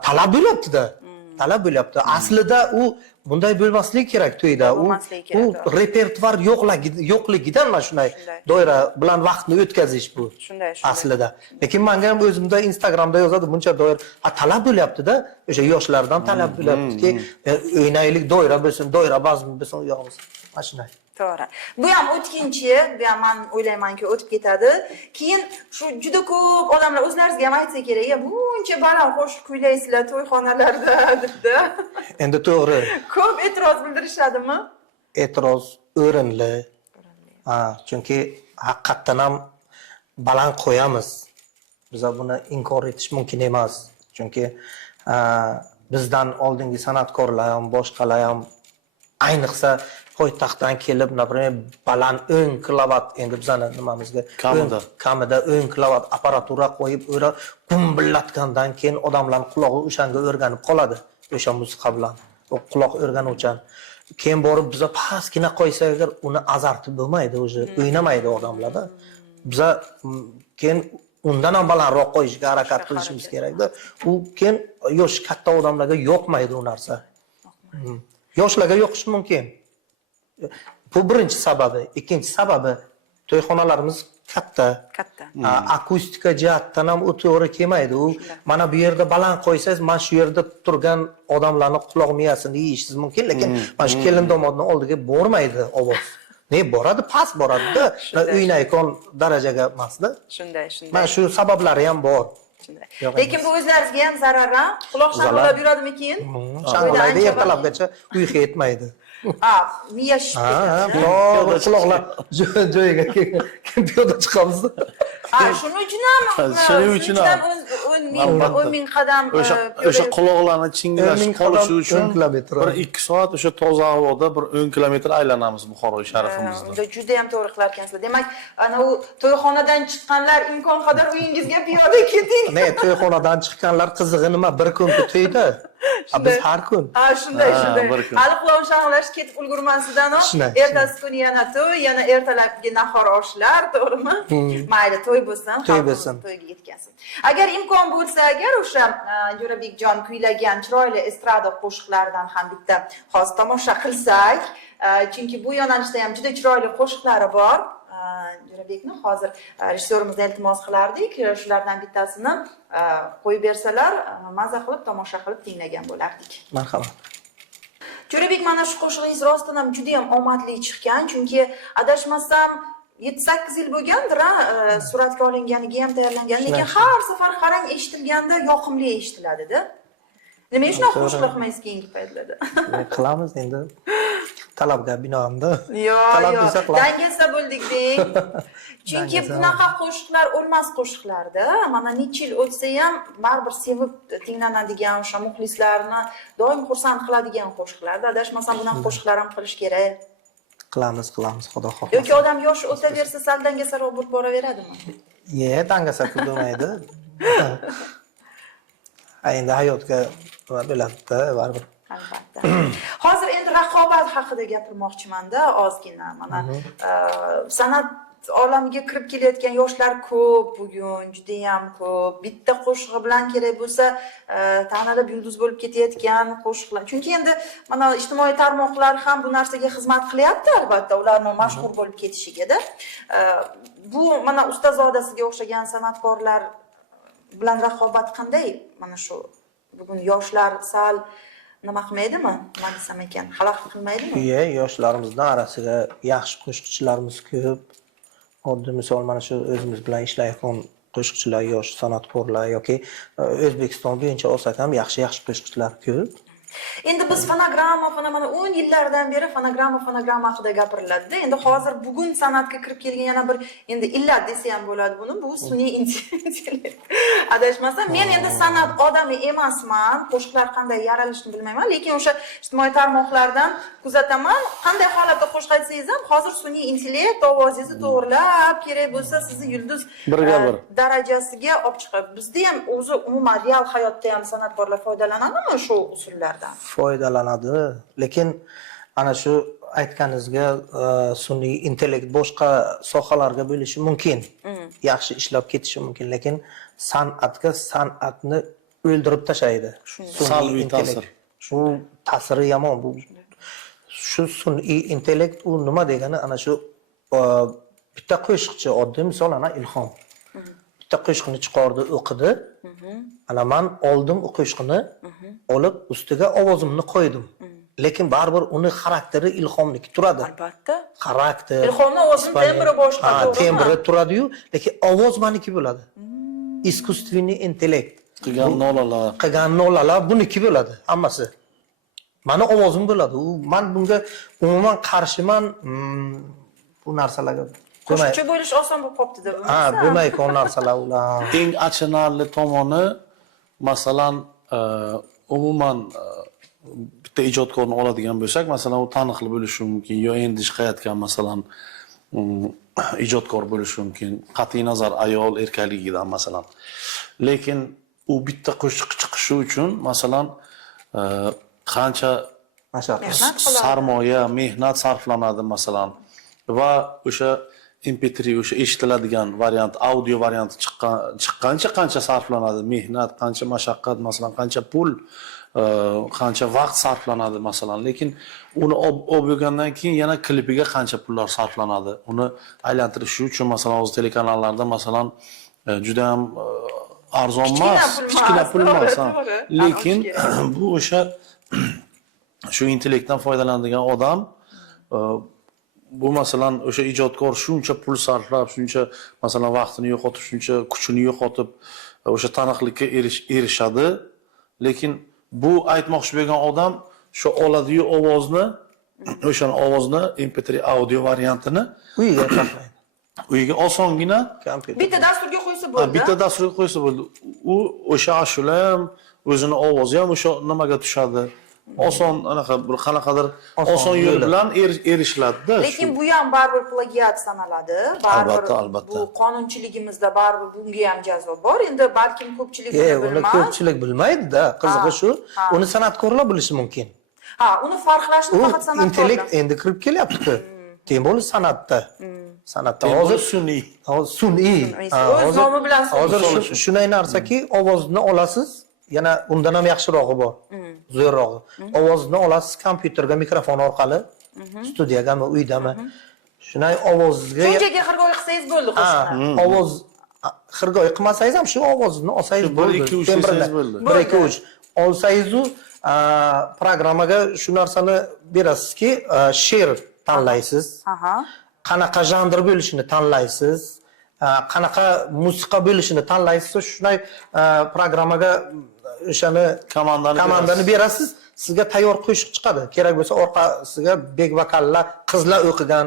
talab bo'lyapti-da. Talab bo'lyapti. Aslida u bunday bo'lmasligi kerak to'yda. U repertuar yo'qligidan mana shunday doira bilan vaqtni o'tkazish bu. Shunday. Aslida. Lekin menga ham o'zimda Instagramda yozadi buncha doira talab bo'lyapti-da. O'sha yoshlardan talab bo'lyaptiki, o'ynaylik doira bo'lsin, doira bazmi bo'lsin, yo'qmiz. Mana shunday. To'g'ri. Bu ham o'tkinchi, bu ham men o'ylaymanki o'tib ketadi. Keyin shu juda ko'p odamlar o'zlaringizga ham aytsa kerak, buncha baland qo'shiq kuylaysizlar to'yxonalarda debdi. Endi to'g'ri. Ko'p e'tiroz bildirishadimi? E'tiroz o'rinli. Chunki haqiqatdan ham baland qo'yamiz. Biz buni inkor etish mumkin emas. Chunki bizdan oldingi san'atkorlar ham, boshqalar ham ayniqsa poytaxtdan kelib, например, baland 10 kilovat endi bizani nimamizga kamida 10 kilovat apparatura qo'yib, o'ra gumbillatgandan keyin odamlar qulog'i o'shanga o'rganib qoladi. O'sha musiqa bilan. O quloq o'rganuvchan. Keyin borib biza pastgina qo'ysak agar uni azarti bo'lmaydi, o'zi o'ynamaydi odamlarda. Biza keyin undan ham balandroq qo'yishga harakat qilishimiz kerak-da. U keyin yosh katta odamlarga yoqmaydi u narsa. Yoshlarga yoqishi mumkin. Bu birinchi sababi. Ikkinchi sababi to'yxonalarimiz katta. Akustika jihatdan ham u to'g'ri kelmaydi. U mana bu yerda baland qo'ysangiz, mana shu yerda turgan odamlarning quloq miyasini yeyishingiz mumkin, lekin mana shu kelin domodning oldiga bormaydi ovoz. Ne boradi, past boradi-da, o'ynaykon darajaga emasda. Shunday. Mana shu sabablari ham bor. Lekin bu o'zlaringizga ham zarar-a? Quloq shang'illab yuradimi keyin? Shang'illaydi, ertalabgacha uyga yetmaydi. Miya shishib quloqlar joyiga piyoda chiqamiz. Shuning uchun ham. Shuning uchun ham 10 ming qadam o'sha quloqlarni chingilashib qolishi uchun 1-2 soat o'sha toza havoda bir 10 kilometr aylanamiz Buxoro sharifimizda. Juda ham to'g'ri qilar ekansizlar. Demak, ana u to'yxonadan chiqqanlar imkon qadar uyingizga piyoda keting. Ne, to'yxonadan chiqqanlar qizig'i nima? Bir kunki to'yda. Biz har kun. Shunday. Hali quloq shang'illash ketib ulgurmasidan ertasi kuni yana to'y, yana ertalabki nahor oshlar, to'g'rimi? Mayli, to'y bo'lsin, to'yga yetkazsin. Agar imkon bo'lsa, agar o'sha Jo'rabekjon kuylagan chiroyli estrada qo'shiqlaridan ham bitta hozir tomosha qilsak, chunki bu yo'nalishda ham juda chiroyli qo'shiqlari bor. Jo'rabekni hozir rejissyorimizdan iltimos qilardik, shulardan bittasini qo'yib bersalar, maza qilib tomosha qilib tinglagan bo'lardik. Marhamat. Jo'rabek, mana shu qo'shig'ingiz rostdan ham juda ham omadli chiqqan, chunki adashmasam 7-8 yil bo'lgandir, suratga olinganiga ham tayyorlangan, lekin har safar qarang eshitilganda yoqimli eshitiladi-da. Nimaga shunaqa qo'shiqlar qilmaysiz keyingi paytlarda? Qilamiz endi. Talabga binoanda. Yo'q, dangasa bo'ldik deng. Chunki bunaqa qo'shiqlar o'lmas qo'shiqlarda, mana necha yil o'tsa ham baribir sevib tinglanadigan, o'sha muxlislarni doim xursand qiladigan qo'shiqlarda, adashmasam bunaqa qo'shiqlar ham qilish kerak. Qilamiz, Xudo xohlasa. Yoki odam yosh o'taversa, sal dangasaroq bo'lib boraveradimi? Dangasa bo'lmaydi. Endi hayotga bo'ladi-da, baribir. Albatta. Hozir endi raqobat haqida gapirmoqchiman-da, ozgina. Mana san'at olamiga kirib kelayotgan yoshlar ko'p bugun, juda ham ko'p. Bitta qo'shig'i bilan kerak bo'lsa, tanalib yulduz bo'lib ketayotgan qo'shiqlar. Chunki endi mana ijtimoiy tarmoqlar ham bu narsaga xizmat qilyapti, albatta, ularning mashhur bo'lib ketishiga-da. Bu mana Ustozodasiga o'xshagan san'atkorlar bilan raqobat qanday? Mana shu bugun yoshlar sal nima qilmaydimi? Nima desam ekan, xalaqit qilmaydimi? Yoshlarimizning orasiga yaxshi qo'shiqchilarimiz ko'p. Oddiy misol mana shu o'zimiz bilan ishlayotgan qo'shiqchilar, yosh san'atkorlar yoki O'zbekiston bo'yicha olsak ham yaxshi qo'shiqchilar ko'p. Endi biz fonogramma, mana 10 yillardan beri fonogramma haqida gapiriladi-da. Endi hozir bugun san'atga kirib kelgan yana bir endi illat desa ham bo'ladi buni. Bu sun'iy intellekt. Adashmasam, men endi san'at odami emasman. Qo'shiqlar qanday yaralishini bilmayman, lekin o'sha ijtimoiy tarmoqlardan kuzataman. Qanday holatda qo'shiq aytsangiz ham, hozir sun'iy intellekt ovozingizni to'g'rilab, kerak bo'lsa sizni yulduz darajasiga olib chiqib. Bizda ham o'zi umuman real hayotda ham san'atkorlar foydalanadimi shu usullardan? Foydalanadi, lekin ana shu aytganingizga sun'iy intellekt boshqa sohalarga bo'lishi mumkin. Yaxshi ishlab ketishi mumkin, lekin san'atni o'ldirib tashlaydi. Salbiy ta'sir. Shu ta'siri yomon bu. Shu sun'iy intellekt u nima degani, ana shu bitta qo'shiqchi, oddiy misol ana Ilhom. Bitta qo'shiqni chiqardi, o'qidi. Ana men oldim u qo'shiqni, olib ustiga ovozimni qo'ydim. Lekin baribir uni xarakteri Ilhomniki turadi. Albatta. Xarakter. Ilhomning o'zining tembri boshqa, to'g'rimi? Tembri turadi-yu, lekin ovoz meniki bo'ladi. Искусственный intellekt. Qilgan nolalar buniki bo'ladi, hammasi. Meni ovozim bo'ladi. Men bunga umuman qarshiman, bu narsalarga. Qo'shiqchi bo'lish oson bo'lib qopti deb. Bo'lmaydi bu narsalar ular. Eng achinarli tomoni, masalan, umuman bitta ijodkorni oladigan bo'lsak, masalan, u taniqli bo'lishi mumkin, yo endi chiqayotgan masalan ijodkor bo'lishi mumkin, qat'iy nazar ayol erkakligidan masalan. Lekin u bitta qo'shiq chiqishi uchun masalan qancha sarmoya, mehnat sarflanadi masalan va o'sha MP3 o'sha eshitiladigan variant, audio varianti chiqqancha qancha sarflanadi, mehnat, qancha mashaqqat, masalan, qancha pul, qancha vaqt sarflanadi masalan. Lekin uni olib bo'lgandan keyin yana klipiga qancha pullar sarflanadi. Uni aylantirish uchun masalan o'z telekanallarda masalan juda ham arzon emas, kichkina pul emas. Lekin bu o'sha shu intellektdan foydalanadigan odam bu masalan o'sha ijodkor shuncha pul sarflab, shuncha masalan vaqtini yo'qotib, shuncha kuchini yo'qotib o'sha taniqlikka erishadi. Lekin bu aytmoqchi bo'lgan odam shu oladi-yu ovozni, o'sha ovozni MP3 audio variantini uyiga tashlaydi. Uyiga osongina bitta dasturga qo'ysa bo'ldi. Bitta dasturga qo'ysa bo'ldi. U o'sha ashula ham, o'zini ovozi ham o'sha nimaga tushadi. Oson anaqa bir qanaqadir oson yo'l bilan erishiladi-da. Lekin bu ham baribir plagiat sanaladi. Baribir albatta. Bu qonunchiligimizda baribir bunga ham jazo bor. Endi balkim ko'pchilik uni bilmas. ko'pchilik bilmaydi-da. Qizig'i shu, uni san'atkorlar bilishi mumkin. Uni farqlashni faqat san'atkorlar. Intellekt endi kirib kelyapti-ku. Tem bo'lish san'atda. San'atda hozir sun'iy. O'z nomi bilan hozir shunday narsaki, ovozni olasiz, yana undan ham yaxshirog'i bor. Zo'rrog'i. Ovozni olasiz kompyuterga, mikrofon orqali, studiyagami, uydami. Shunday ovozga shunchaga xirgoyi qilsangiz bo'ldi qo'shiqni. Ovoz xirgoyi qilmasangiz ham shu ovozni olsangiz bo'ldi. 1-2-3 olsangiz-u programmaga shu narsani berasizki, she'r tanlaysiz. Qanaqa janr bo'lishini tanlaysiz. Qanaqa musiqa bo'lishini tanlaysiz, shunday programmaga o'shani komandani berasiz, sizga tayyor qo'shiq chiqadi. Kerak bo'lsa orqasiga bek vokallar, qizlar o'qigan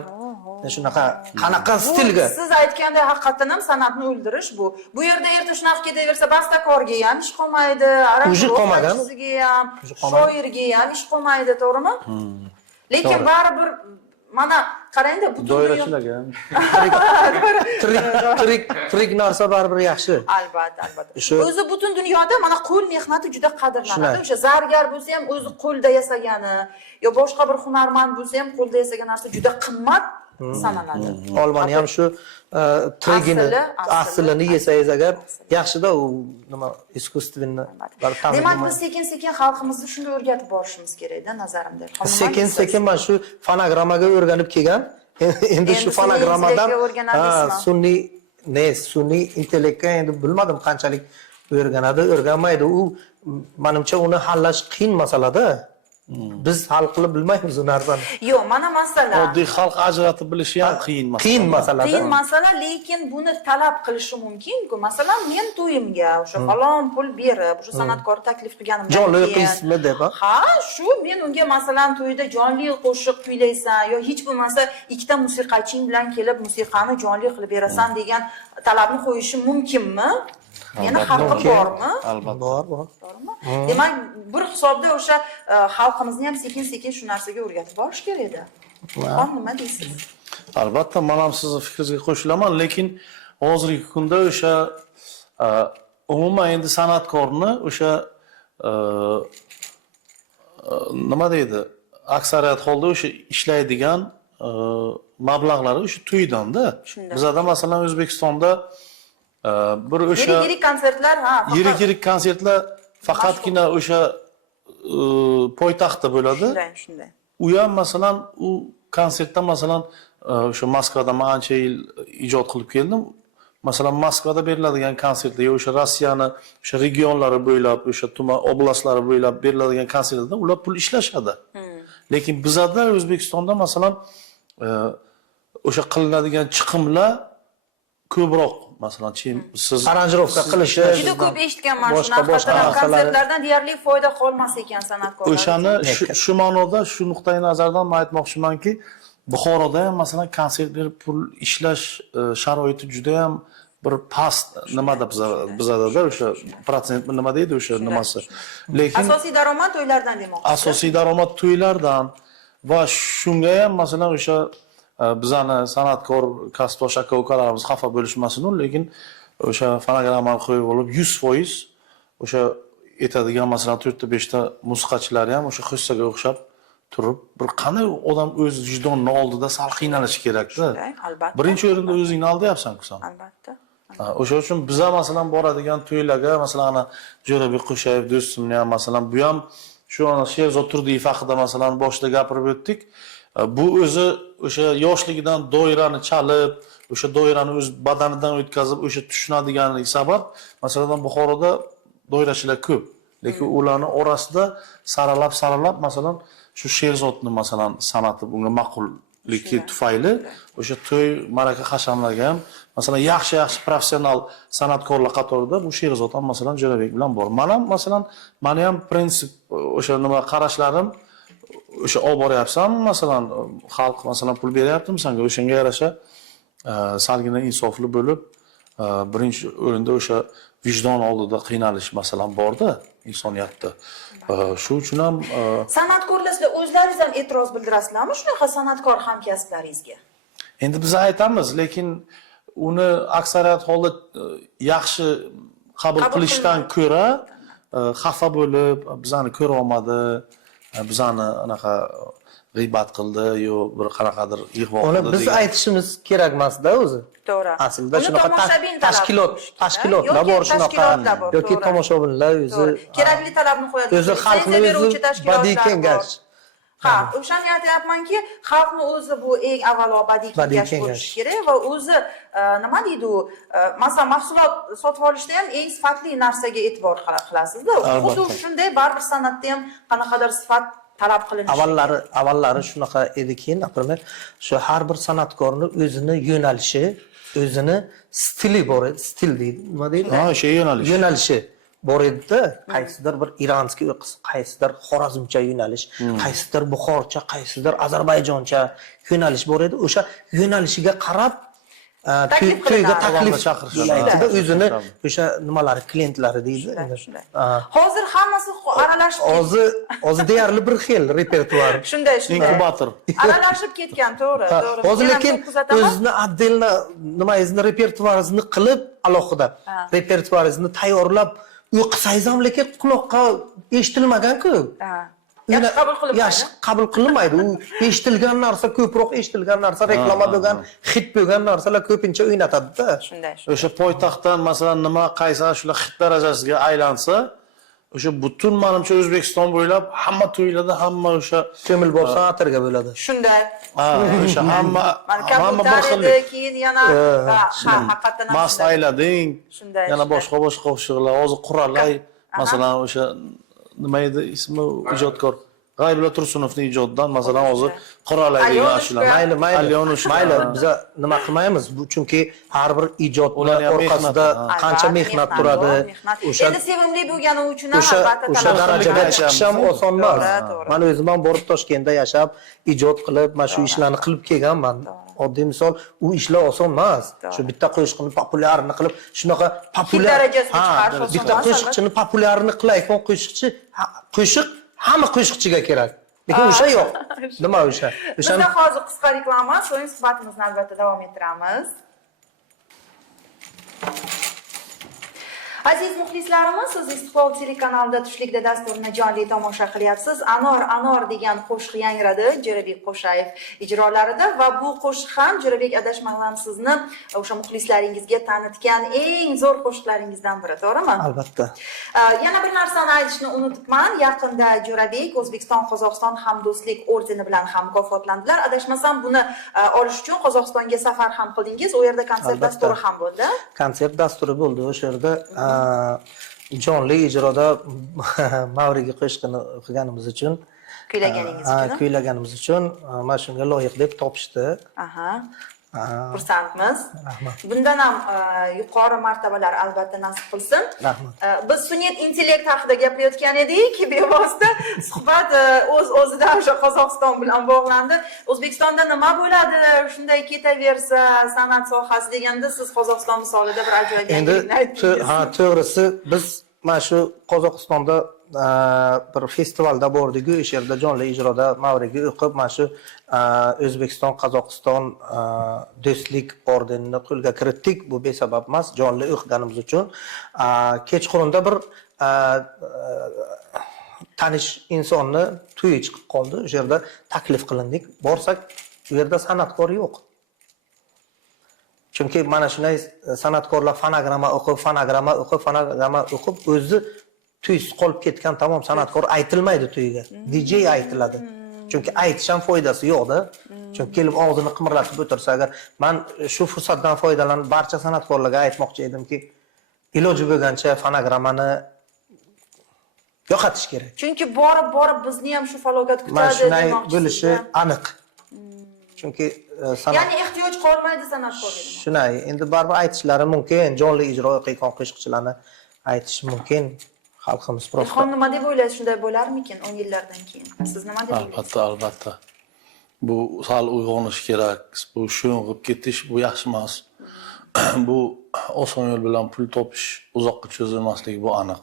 shunaqa qanaqa stilga. Siz aytganday haqiqatan ham san'atni o'ldirish bu. Bu yerda erta shunaqa ketaversa, bastakorga ham ish qolmaydi, aranjировщиsiga ham, shoirga ham ish qolmaydi, to'g'rimi? Lekin baribir mana qarangda butun doirachilarga tirik narsa baribir yaxshi. Albatta. O'zi butun dunyoda mana qo'l mehnati juda qadrlanadi. O'sha zargar bo'lsa ham o'zi qo'lda yasagani, yo boshqa bir hunarmand bo'lsa ham qo'lda yasagan narsa juda qimmat sanaladi. Olmani ham shu trigini, aslini yesangiz agar yaxshida u nima искусственный bartamini. Demak, biz sekin-sekin xalqimizni shunga o'rgatib borishimiz kerak-da, nazarimda. Sekin-sekin men shu fonogrammaga o'rganib kelgan. Endi shu fonogrammadan sun'iy intellektga endi bilmadim qanchalik o'rganadi, o'rganmaydi. U menimcha uni hallash qiyin masalada. Biz hal qilib bilmaymiz u narsani. Yo'q, mana masala. Oddiy xalq ajratib bilishi ham qiyin masala. Qiyin masala. Qiyin masala, lekin buni talab qilishi mumkin-ku. Masalan, men to'yimga o'sha falon pul berib, o'sha san'atkor taklif qilganimdan Jonli qo'yisizmi deb. Ha, shu men unga masalan to'yda jonli qo'shiq kuylaysan yo hech bo'lmasa ikkita musiqaching bilan kelib musiqani jonli qilib berasan degan talabni qo'yishim mumkinmi? Yana haqqim bormi? Albatta. Bor. Bormi? Demak, bir hisobda o'sha xalqimizni ham sekin-sekin shu narsaga o'rgatib borish kerak edi. Qon nima deysiz? Albatta, men ham sizni fikringizga qo'shilaman, lekin hozirgi kunda o'sha umuman endi san'atkorni o'sha nima deydi, aksariyat holda o'sha ishlaydigan mablag'lari o'sha to'ydanda. Bizda masalan O'zbekistonda bir o'sha Yirik konsertlar, ha, faqat yirik konsertlar faqatgina o'sha poytaxtda bo'ladi. shunday. U ham masalan u konsertda masalan o'sha Moskvada men ancha yil ijod qilib keldim. Masalan Moskvada beriladigan konsertlar, o'sha Rossiyani o'sha regionlari bo'ylab, o'sha tuman oblastlari bo'ylab beriladigan konsertlarda ular pul ishlashadi. Lekin bizda O'zbekistonda masalan o'sha qilinadigan chiqimlar ko'proq. Masalan, siz Aranjirovka qilishi, Juda ko'p eshitganman shu boshqa narsadan. narsalar. Konsertlardan deyarli foyda qolmas ekan san'atkorlar. o'shani shu ma'noda shu nuqtai nazardan men aytmoqchimanki, Buxoroda ham masalan konsert berib pul ishlash sharoiti juda ham bir past nimada bizada o'sha protsent nima deydi o'sha nimasi. Lekin asosiy daromad to'ylardan demoqchi. asosiy daromad to'ylardan va shunga ham masalan o'sha bizani san'atkor kasbdosh aka ukalarimiz xafa bo'lishmasin, lekin o'sha fonogrammani qo'yib olib 100% o'sha etadigan masalan 4-5 ta musiqachilar ham o'sha xossaga o'xshab turib, bir qanday odam o'z vijdoni oldida sal qiynalishi kerak-da. Albatta. Birinchi o'rinda o'zingni aldayapsan-ku sen. Albatta. O'sha uchun biza masalan boradigan to'ylarga masalan ana Jo'rabek Qo'shayev do'stimni ham masalan bu ham shu ana Sherzod Turdiyev haqida masalan boshida gapirib o'tdik. Bu o'zi o'sha yoshligidan doirani chalib, o'sha doirani o'z badanidan o'tkazib, o'sha tushunadiganligi sabab masalan Buxoroda doirachilar ko'p. Lekin ularning orasida saralab masalan shu Sherzodni masalan san'ati bunga ma'qulligi tufayli o'sha to'y, ma'raka hashamlarga ham masalan yaxshi professional san'atkorlar qatorida bu Sherzod ham masalan Jo'rabek bilan bor. Men ham prinsip o'sha nima qarashlarim o'sha olib boryapsan, masalan xalq masalan pul beryaptimi senga, o'shanga yarasha salgina insofli bo'lib, birinchi o'rinda o'sha vijdon oldida qiynalish masalan borda insoniyatda. Shu uchun ham San'atkorlar sizlar o'zlaringiz ham e'tiroz bildirasizlarmi shunaqa san'atkor hamkasblaringizga? endi biz aytamiz, lekin uni aksariyat holda yaxshi qabul qilishdan ko'ra xafa bo'lib, bizani ko'ra olmadi, bizani anaqa g'iybat qildi yo bir qanaqadir ig'vo qildi. Uni biz aytishimiz kerak emasda o'zi. To'g'ri. Aslida shunaqa tashkilotlar bor shunaqa yoki tomoshabinlar o'zi kerakli talabni qo'yadi. o'zi xalqni o'zi badiiy kengash. Ha, o'shani aytyapmanki, xalqni o'zi bu eng avvalo badiiy kengash bo'lishi kerak va o'zi nima deydi u, masalan, mahsulot sotib olishda ham eng sifatli narsaga e'tibor qilasizda. Xuddi shunday baribir san'atda ham qanaqadir sifat talab qilinishi. Avvallari shunaqa ediki, например, shu har bir san'atkorning o'zini yo'nalishi, o'zini stili bor edi, stil deydi, nima deydi? Ha, o'sha yo'nalishi bor edi-da, qaysidir bir iranskiy, qaysidir xorazmcha yo'nalish, qaysidir buxorcha, qaysidir ozarbayjoncha yo'nalish bor edi. O'sha yo'nalishiga qarab to'yga taklif qilaydi-da, o'zini o'sha nimalari, klientlari deydi. Hozir hammasi aralashib ketdi. Hozir deyarli bir xil repertuar. Shunday. Inkubator. Aralashib ketgan, to'g'ri. Hozir lekin o'zini отдельно nimangizni repertuaringizni qilib, alohida repertuaringizni tayyorlab u qilsangiz ham lekin quloqqa eshitilmagan-ku. Yaxshi qabul qilinmaydi. U eshitilgan narsa ko'proq eshitilgan narsa, reklama bo'lgan, hit bo'lgan narsalar ko'pincha o'ynatadi-da. Shunday. O'sha poytaxtdan masalan nima qaysi shular hit darajasiga aylansa, o'sha butun menimcha O'zbekiston bo'ylab hamma to'ylarda hamma o'sha ko'mil bo'lsa atirga bo'ladi. Shunday. O'sha hamma bir xil. Keyin yana haqiqatan ham mast aylading. Shunday. Yana boshqa qo'shiqlar, hozir quralay masalan o'sha nima edi ismi ijodkor G'aybulla Tursunovning ijodidan masalan hozir Qurolay degan ashula. mayli Alyonushka. mayli biza nima qilmaymiz bu chunki har bir ijodni Ular ham orqasida mehnat, qancha mehnat turadi. O'sha endi sevimli bo'lgani uchun ham albatta o'sha darajaga aytamiz. chiqish ham oson emas. To'g'ri. Men o'zim ham borib Toshkentda yashab, ijod qilib, mana shu ishlarni qilib kelganman. Oddiy misol, u ishlar oson emas. Shu bitta qo'shiqni populyarni qilib, shunaqa populyar darajasiga chiqarish oson bitta emas, qo'shiqchini populyarni qilayotgan qo'shiq hamma qo'shiqchiga kerak. Lekin o'sha yo'q. Nima o'sha? Bizda hozir qisqa reklama, so'ng suhbatimizni albatta davom ettiramiz. Aziz muxlislarimiz, siz Istiqlol telekanalida tushlikda dasturini jonli tomosha qilyapsiz. Anor degan qo'shiq yangradi Jo'rabek Qo'shayev ijrolarida va bu qo'shiq ham Jo'rabek adashmagan sizni o'sha muxlislaringizga tanitgan eng zo'r qo'shiqlaringizdan biri, to'g'rimi? Albatta. Yana bir narsani aytishni unutibman. Yaqinda Jo'rabek O'zbekiston-Qozog'iston hamdo'stlik ordeni bilan ham mukofotlandilar. Adashmasam buni olish uchun Qozog'istonga safar ham qildingiz. U yerda konsert dasturi ham bo'ldi. Konsert dasturi bo'ldi o'sha yerda. Jonli ijroda Mavriga qo'shiqni o'qiganimiz uchun, kuylaganimiz uchun mana shunga loyiq deb topishdi. Aha. Xursandmiz. Rahmat. Bundan ham yuqori martabalar albatta nasib qilsin. Rahmat. Biz sun'iy intellekt haqida gapirayotgan edik, bevosita suhbat o'z-o'zidan o'sha Qozog'iston bilan bog'landi. O'zbekistonda nima bo'ladi, shunday ketaversa san'at sohasi deganda siz Qozog'iston misolida bir ajoyib yangilikni aytdingiz. To'g'risi biz mana shu Qozog'istonda bir festivalda bordik, o'sha yerda jonli ijroda Mavriga o'qib, mana shu O'zbekiston Qozog'iston do'stlik ordenini qo'lga kiritdik. Bu besabab emas, jonli o'qiganimiz uchun. Kechqurunda bir tanish insonni to'yi chiqib qoldi. O'sha yerda taklif qilindik. Borsak, u yerda san'atkor yo'q. Chunki mana shunday san'atkorlar fonogramma o'qib o'zi to'ysiz qolib ketgan tamom san'atkor aytilmaydi to'yiga. DJ aytiladi. Chunki aytish ham foydasi yo'q-da. Chunki kelib og'zini qimirlatib o'tirsa agar men shu fursatdan foydalanib barcha san'atkorlarga aytmoqchi edimki, iloji bo'lgancha fonogrammani yo'qotish kerak. Chunki borib bizni ham shu falokat kutadi Mana shunday demoqchi. bo'lishi aniq. Chunki ya'ni ehtiyoj qolmaydi san'atkorga. Shunday, endi baribir aytishlari mumkin, jonli ijro qilgan qo'shiqchilarni aytish mumkin. Xalqimiz prosta. Ilhom nima deb o'ylaysiz, shunday bo'larmikin 10 yillardan keyin? Siz nima deb o'ylaysiz? Albatta. Bu sal uyg'onish kerak. Bu sho'ng'ib ketish bu yaxshi emas. Bu oson yo'l bilan pul topish, uzoqqa cho'zilmasligi bu aniq.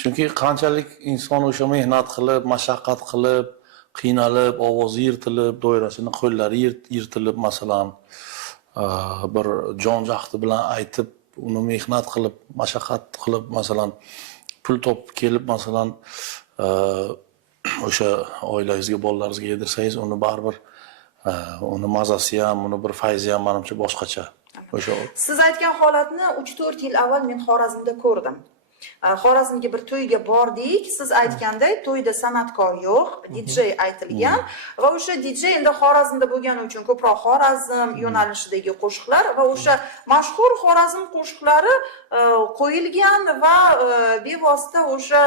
Chunki qanchalik inson o'sha mehnat qilib, mashaqqat qilib, qiynalib, ovozi yirtilib, doirasini qo'llari yirtilib, masalan, bir jon jahdi bilan aytib, uni mehnat qilib, mashaqqat qilib, masalan, pul topib kelib, masalan, o'sha oilangizga, bolalaringizga yedirsangiz, uni baribir uni mazasi ham, uni bir fayzi ham menimcha boshqacha. O'sha siz aytgan holatni 3-4 yil avval men Xorazmda ko'rdim. Xorazmga bir to'yga bordik. Siz aytganday to'yda san'atkor yo'q, DJ aytilgan va o'sha DJ endi Xorazmda bo'lgani uchun ko'proq Xorazm yo'nalishidagi qo'shiqlar va o'sha mashhur Xorazm qo'shiqlari qo'yilgan va bevosita o'sha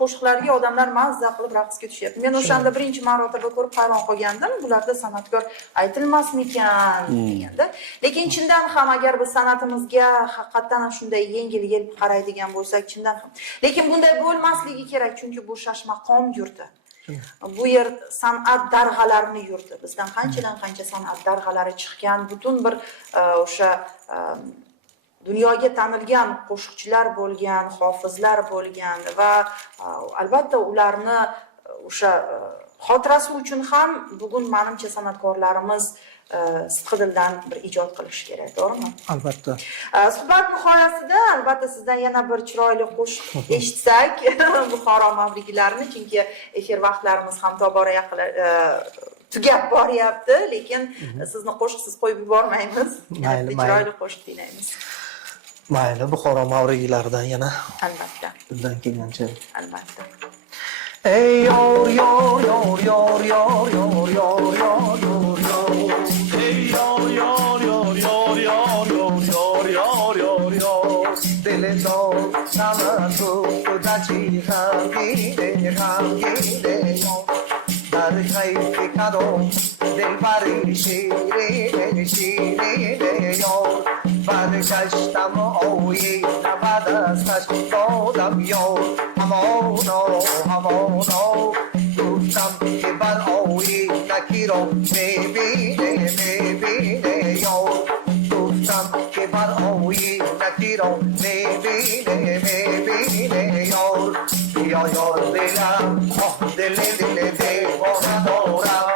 qo'shiqlarga odamlar mazza qilib raqsga tushyapti. Men o'shanda birinchi marotaba ko'rib hayron qolgandim. Bularda san'atkor aytilmasmikan deganda. Lekin chindan ham agar biz san'atimizga haqiqatan shunday yengil qaraydigan bo'lsak, chindan ham. Lekin bunday bo'lmasligi kerak, chunki bu shashmaqom yurti. Bu yer san'at darg'alarini yurti. Bizdan qanchadan qancha san'at darg'alari chiqqan, butun bir o'sha dunyoga tanilgan qo'shiqchilar bo'lgan, hofizlar bo'lgan va albatta ularni o'sha xotirasi uchun ham bugun menimcha san'atkorlarimiz sidqidildan bir ijod qilish kerak, to'g'rimi? Albatta. Suhbat nihoyasida albatta sizdan yana bir chiroyli qo'shiq eshitsak, Buxoro mavrigilarini, chunki efir vaqtlarimiz ham tobora tugab boryapti, lekin sizni qo'shiqsiz qo'yib yubormaymiz. Mayli. Chiroyli qo'shiq tinglaymiz. Mayli, Buxoro mavrigilaridan yana. Albatta. Bundan kelgancha. Albatta. Ey yor yor yor yor yor yor yor yor yor yor. Ey yor yor yor yor yor yor yor yor yor. Dile do sana tu dachi hangi de مرا دلبر شیرین شیرین یار برگشتم آیینه بعد ازش دادم یار همانا همانا گفتم که بر آیینه کی را میبینه میبینه یار گفتم که بر آیینه کی را میبینه میبینه یار بیا یار دلم آه دل دل دیوانه دارم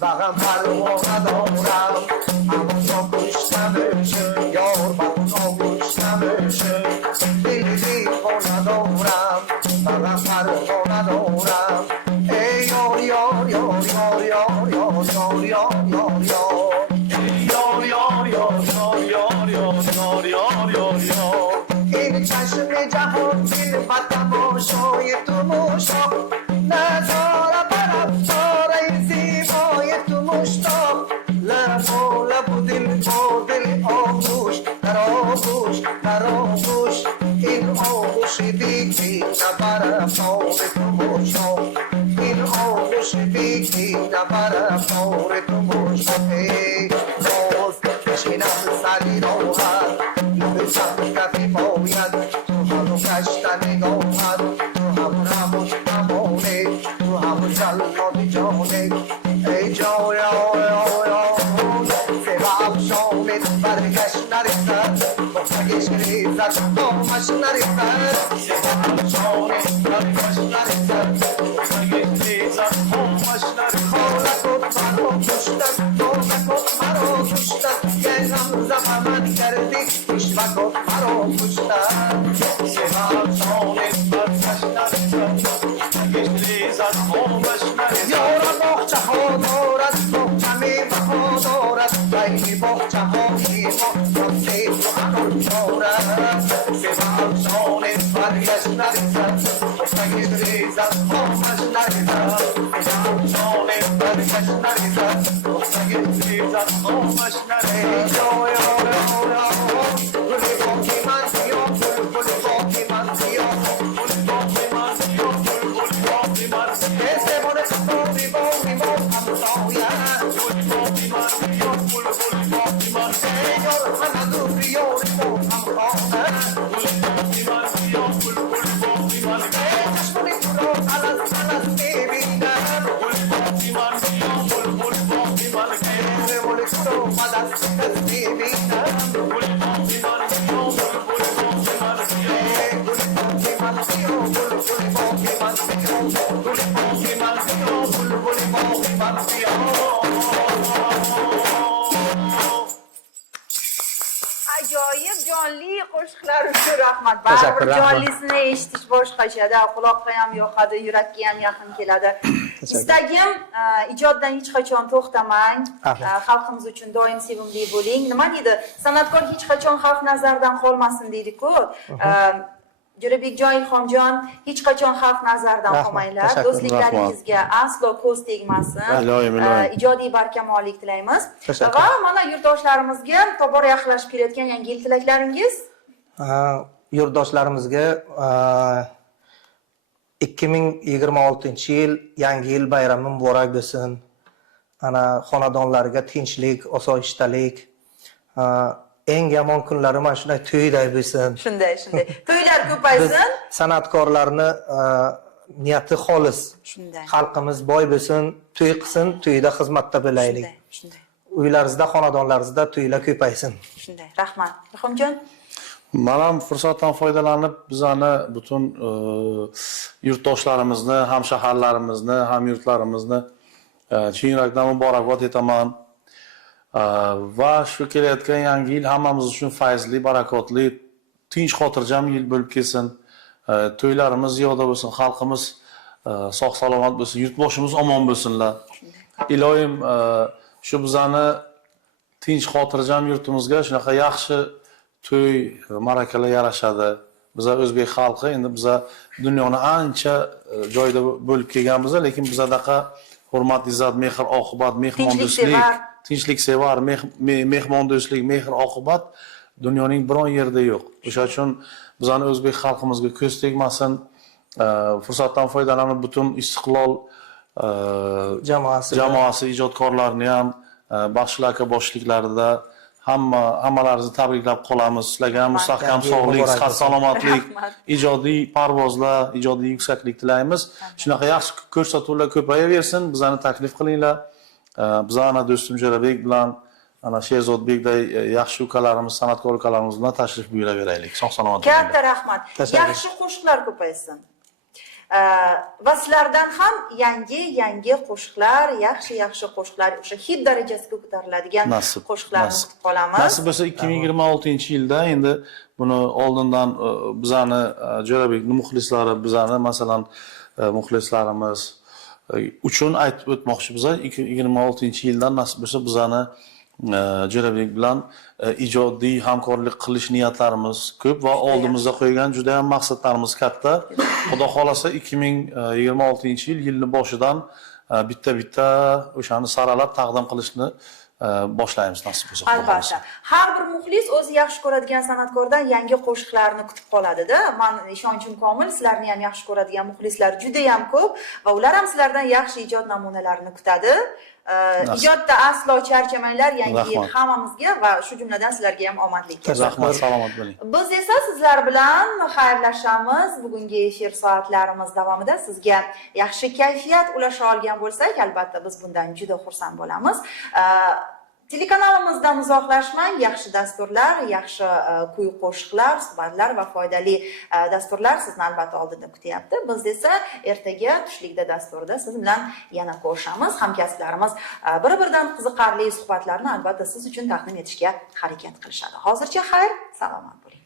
بغم پروانه دارم همونجا کشتمشه یار همونجا کشتمشه دل دیوانه دارم بغم پروانه دارم ای یار یار یار یار یار یار یار یار یار یار این چشم جهان دل و تماشای تو مشتاق نظاره برم چاره زیبای تو مشتاق لب و لب و دل با دل آغوش در آغوش در آغوش این آغوش دیگی نبرم نار تو مشتاق این آغوش دیگی نبرم نار تو مشتاق باز بشینم سری راحت لبشم کفی باید تو همون کشت نگاهت تو همون نمانه تو همون جلاد جانه ای جای سبب شامت برگشت نرسد بخشش ریزد آمش نرسد سبب شامت برگشت نرسد بخشش ریزد آمش نرسد خالکت مرا کشتد خالکت مرا کشتد یه هم من کردی کشمکت مرا کشتد سبب شامت برگشت نرسد بخشش ریزد آمش نرسد یارم باخچه ها دارد باخچه میوه ها دارد بین باخچه های ما راسته و انار دارد سبب شامت برگشت نرسد بخشش ریزد آمش نرسد سبب شامت برگشت نرسد بخشش ریزد آمش نرسد گل باقی من بیا گل باقی من بیا گل باقی من بیا گل باقی من استوار باقی باقی ما همسایه گل باقی من بیا گل باقی من یار من دور یار ما همخانه گل باقی من بیا گل باقی من چشمانی تو را الز میبینم گل باقی من بیا گل باقی من گل تو را الز میبینم گل باقی من بیا گل باقی من گل باقی من بیا گل باقی من گل باقی من بیا گل باقی من ajoyib jonli qo'shiqlar uchun rahmat. Baribir jonlisini eshitish boshqachada, quloqqa ham yoqadi, yurakka ham yaqin keladi. Istagim ijoddan hech qachon to'xtamang. Xalqimiz uchun doim sevimli bo'ling. Nima deydi? San'atkor hech qachon xalq nazaridan qolmasin deydi-ku. Jo'rabekjon Ilhomjon hech qachon xalq nazaridan qolmanglar. Do'stliklaringizga aslo ko'z tegmasin. Ijodiy barkamollik tilaymiz. Va mana yurtdoshlarimizga tobora yaqinlashib kelayotgan yangi yil tilaklaringiz? Yurtdoshlarimizga 2026-yil yangi yil bayrami muborak bo'lsin. Ana xonadonlarga tinchlik, osoyishtalik, eng yomon kunlari mana shunday to'yday bo'lsin. Shunday. To'ylar ko'paysin. San'atkorlarni niyati xolis. Shunday. Xalqimiz boy bo'lsin, to'y qilsin, to'yda xizmatda bo'laylik. Shunday. Uylaringizda, xonadonlaringizda to'ylar ko'paysin. Shunday. Rahmat. Ilhomjon? Men ham fursatdan foydalanib bizani butun yurtdoshlarimizni, ham shaharlarimizni, ham yurtlarimizni chin yurakdan muborakbod etaman. Va shu kelayotgan yangi yil hammamiz uchun fayzli, barakotli, tinch xotirjam yil bo'lib kelsin. To'ylarimiz ziyoda bo'lsin, xalqimiz sog' salomat bo'lsin, yurtboshimiz omon bo'lsinlar. Iloyim shu bizani tinch xotirjam yurtimizga shunaqa yaxshi to'y, ma'rakalar yarashadi. Bizlar o'zbek xalqi endi bizlar dunyoni ancha joyda bo'lib kelganmiz, lekin bizadaqa hurmat, izzat, mehr, oqibat, mehmondo'stlik, tinchliksevar, mehmondo'stlik, mehr, oqibat dunyoning biron yerida yo'q. O'sha uchun bizani o'zbek xalqimizga ko'z tegmasin. Fursatdan foydalanib butun Istiqlol jamoasi ijodkorlarini ham Baxshil aka boshchiliklarida hammalaringizni tabriklab qolamiz. Sizlarga ham mustahkam sog'lik, sihat, salomatlik, ijodiy parvozlar, ijodiy yuksaklik tilaymiz. Shunaqa yaxshi ko'rsatuvlar ko'payaversin. Bizani taklif qilinglar. Bizani do'stim Jo'rabek bilan ana Sherzodbekday yaxshi ukalarimiz, san'atkor ukalarimiz bilan tashrif buyuraveraylik. Sog' salomat bo'ling. Katta rahmat. Yaxshi qo'shiqlar ko'paysin. Va sizlardan ham yangi qo'shiqlar, yaxshi qo'shiqlar, o'sha hit darajasiga ko'tariladigan qo'shiqlarni kutib qolamiz. Nasib bo'lsa 2026-yilda endi buni oldindan bizani Jo'rabekning muxlislari, bizani masalan muxlislarimiz uchun aytib o'tmoqchi biz 2026-yildan nasib bo'lsa bizani Jo'rabek bilan ijodiy hamkorlik qilish niyatlarimiz ko'p va oldimizda qo'ygan juda ham maqsadlarimiz katta. Xudo xolasa 2026-yil yilni boshidan bitta o'shani saralab taqdim qilishni boshlaymiz nasib bo'lsa. Albatta. Har bir muxlis o'zi yaxshi ko'radigan san'atkordan yangi qo'shiqlarni kutib qoladi-da. Men ishonchim komil, sizlarni ham yaxshi ko'radigan muxlislar juda ham ko'p va ular ham sizlardan yaxshi ijod namunalarini kutadi. Ijodda aslo charchamanglar, yangi yil hammamizga va shu jumladan sizlarga ham omadlik kelsin. Rahmat, salomat bo'ling. Biz esa sizlar bilan xayrlashamiz. Bugungi efir soatlarimiz davomida sizga yaxshi kayfiyat ulasha olgan bo'lsak, albatta biz bundan juda xursand bo'lamiz. Telekanalimizdan uzoqlashmang, yaxshi dasturlar, yaxshi kuy qo'shiqlar, suhbatlar va foydali dasturlar sizni albatta oldinda kutyapti. Biz esa ertaga tushlikda dasturida siz bilan yana ko'rishamiz. Hamkasblarimiz bir-biridan qiziqarli suhbatlarni albatta siz uchun taqdim etishga harakat qilishadi. Hozircha xayr, salomat bo'ling.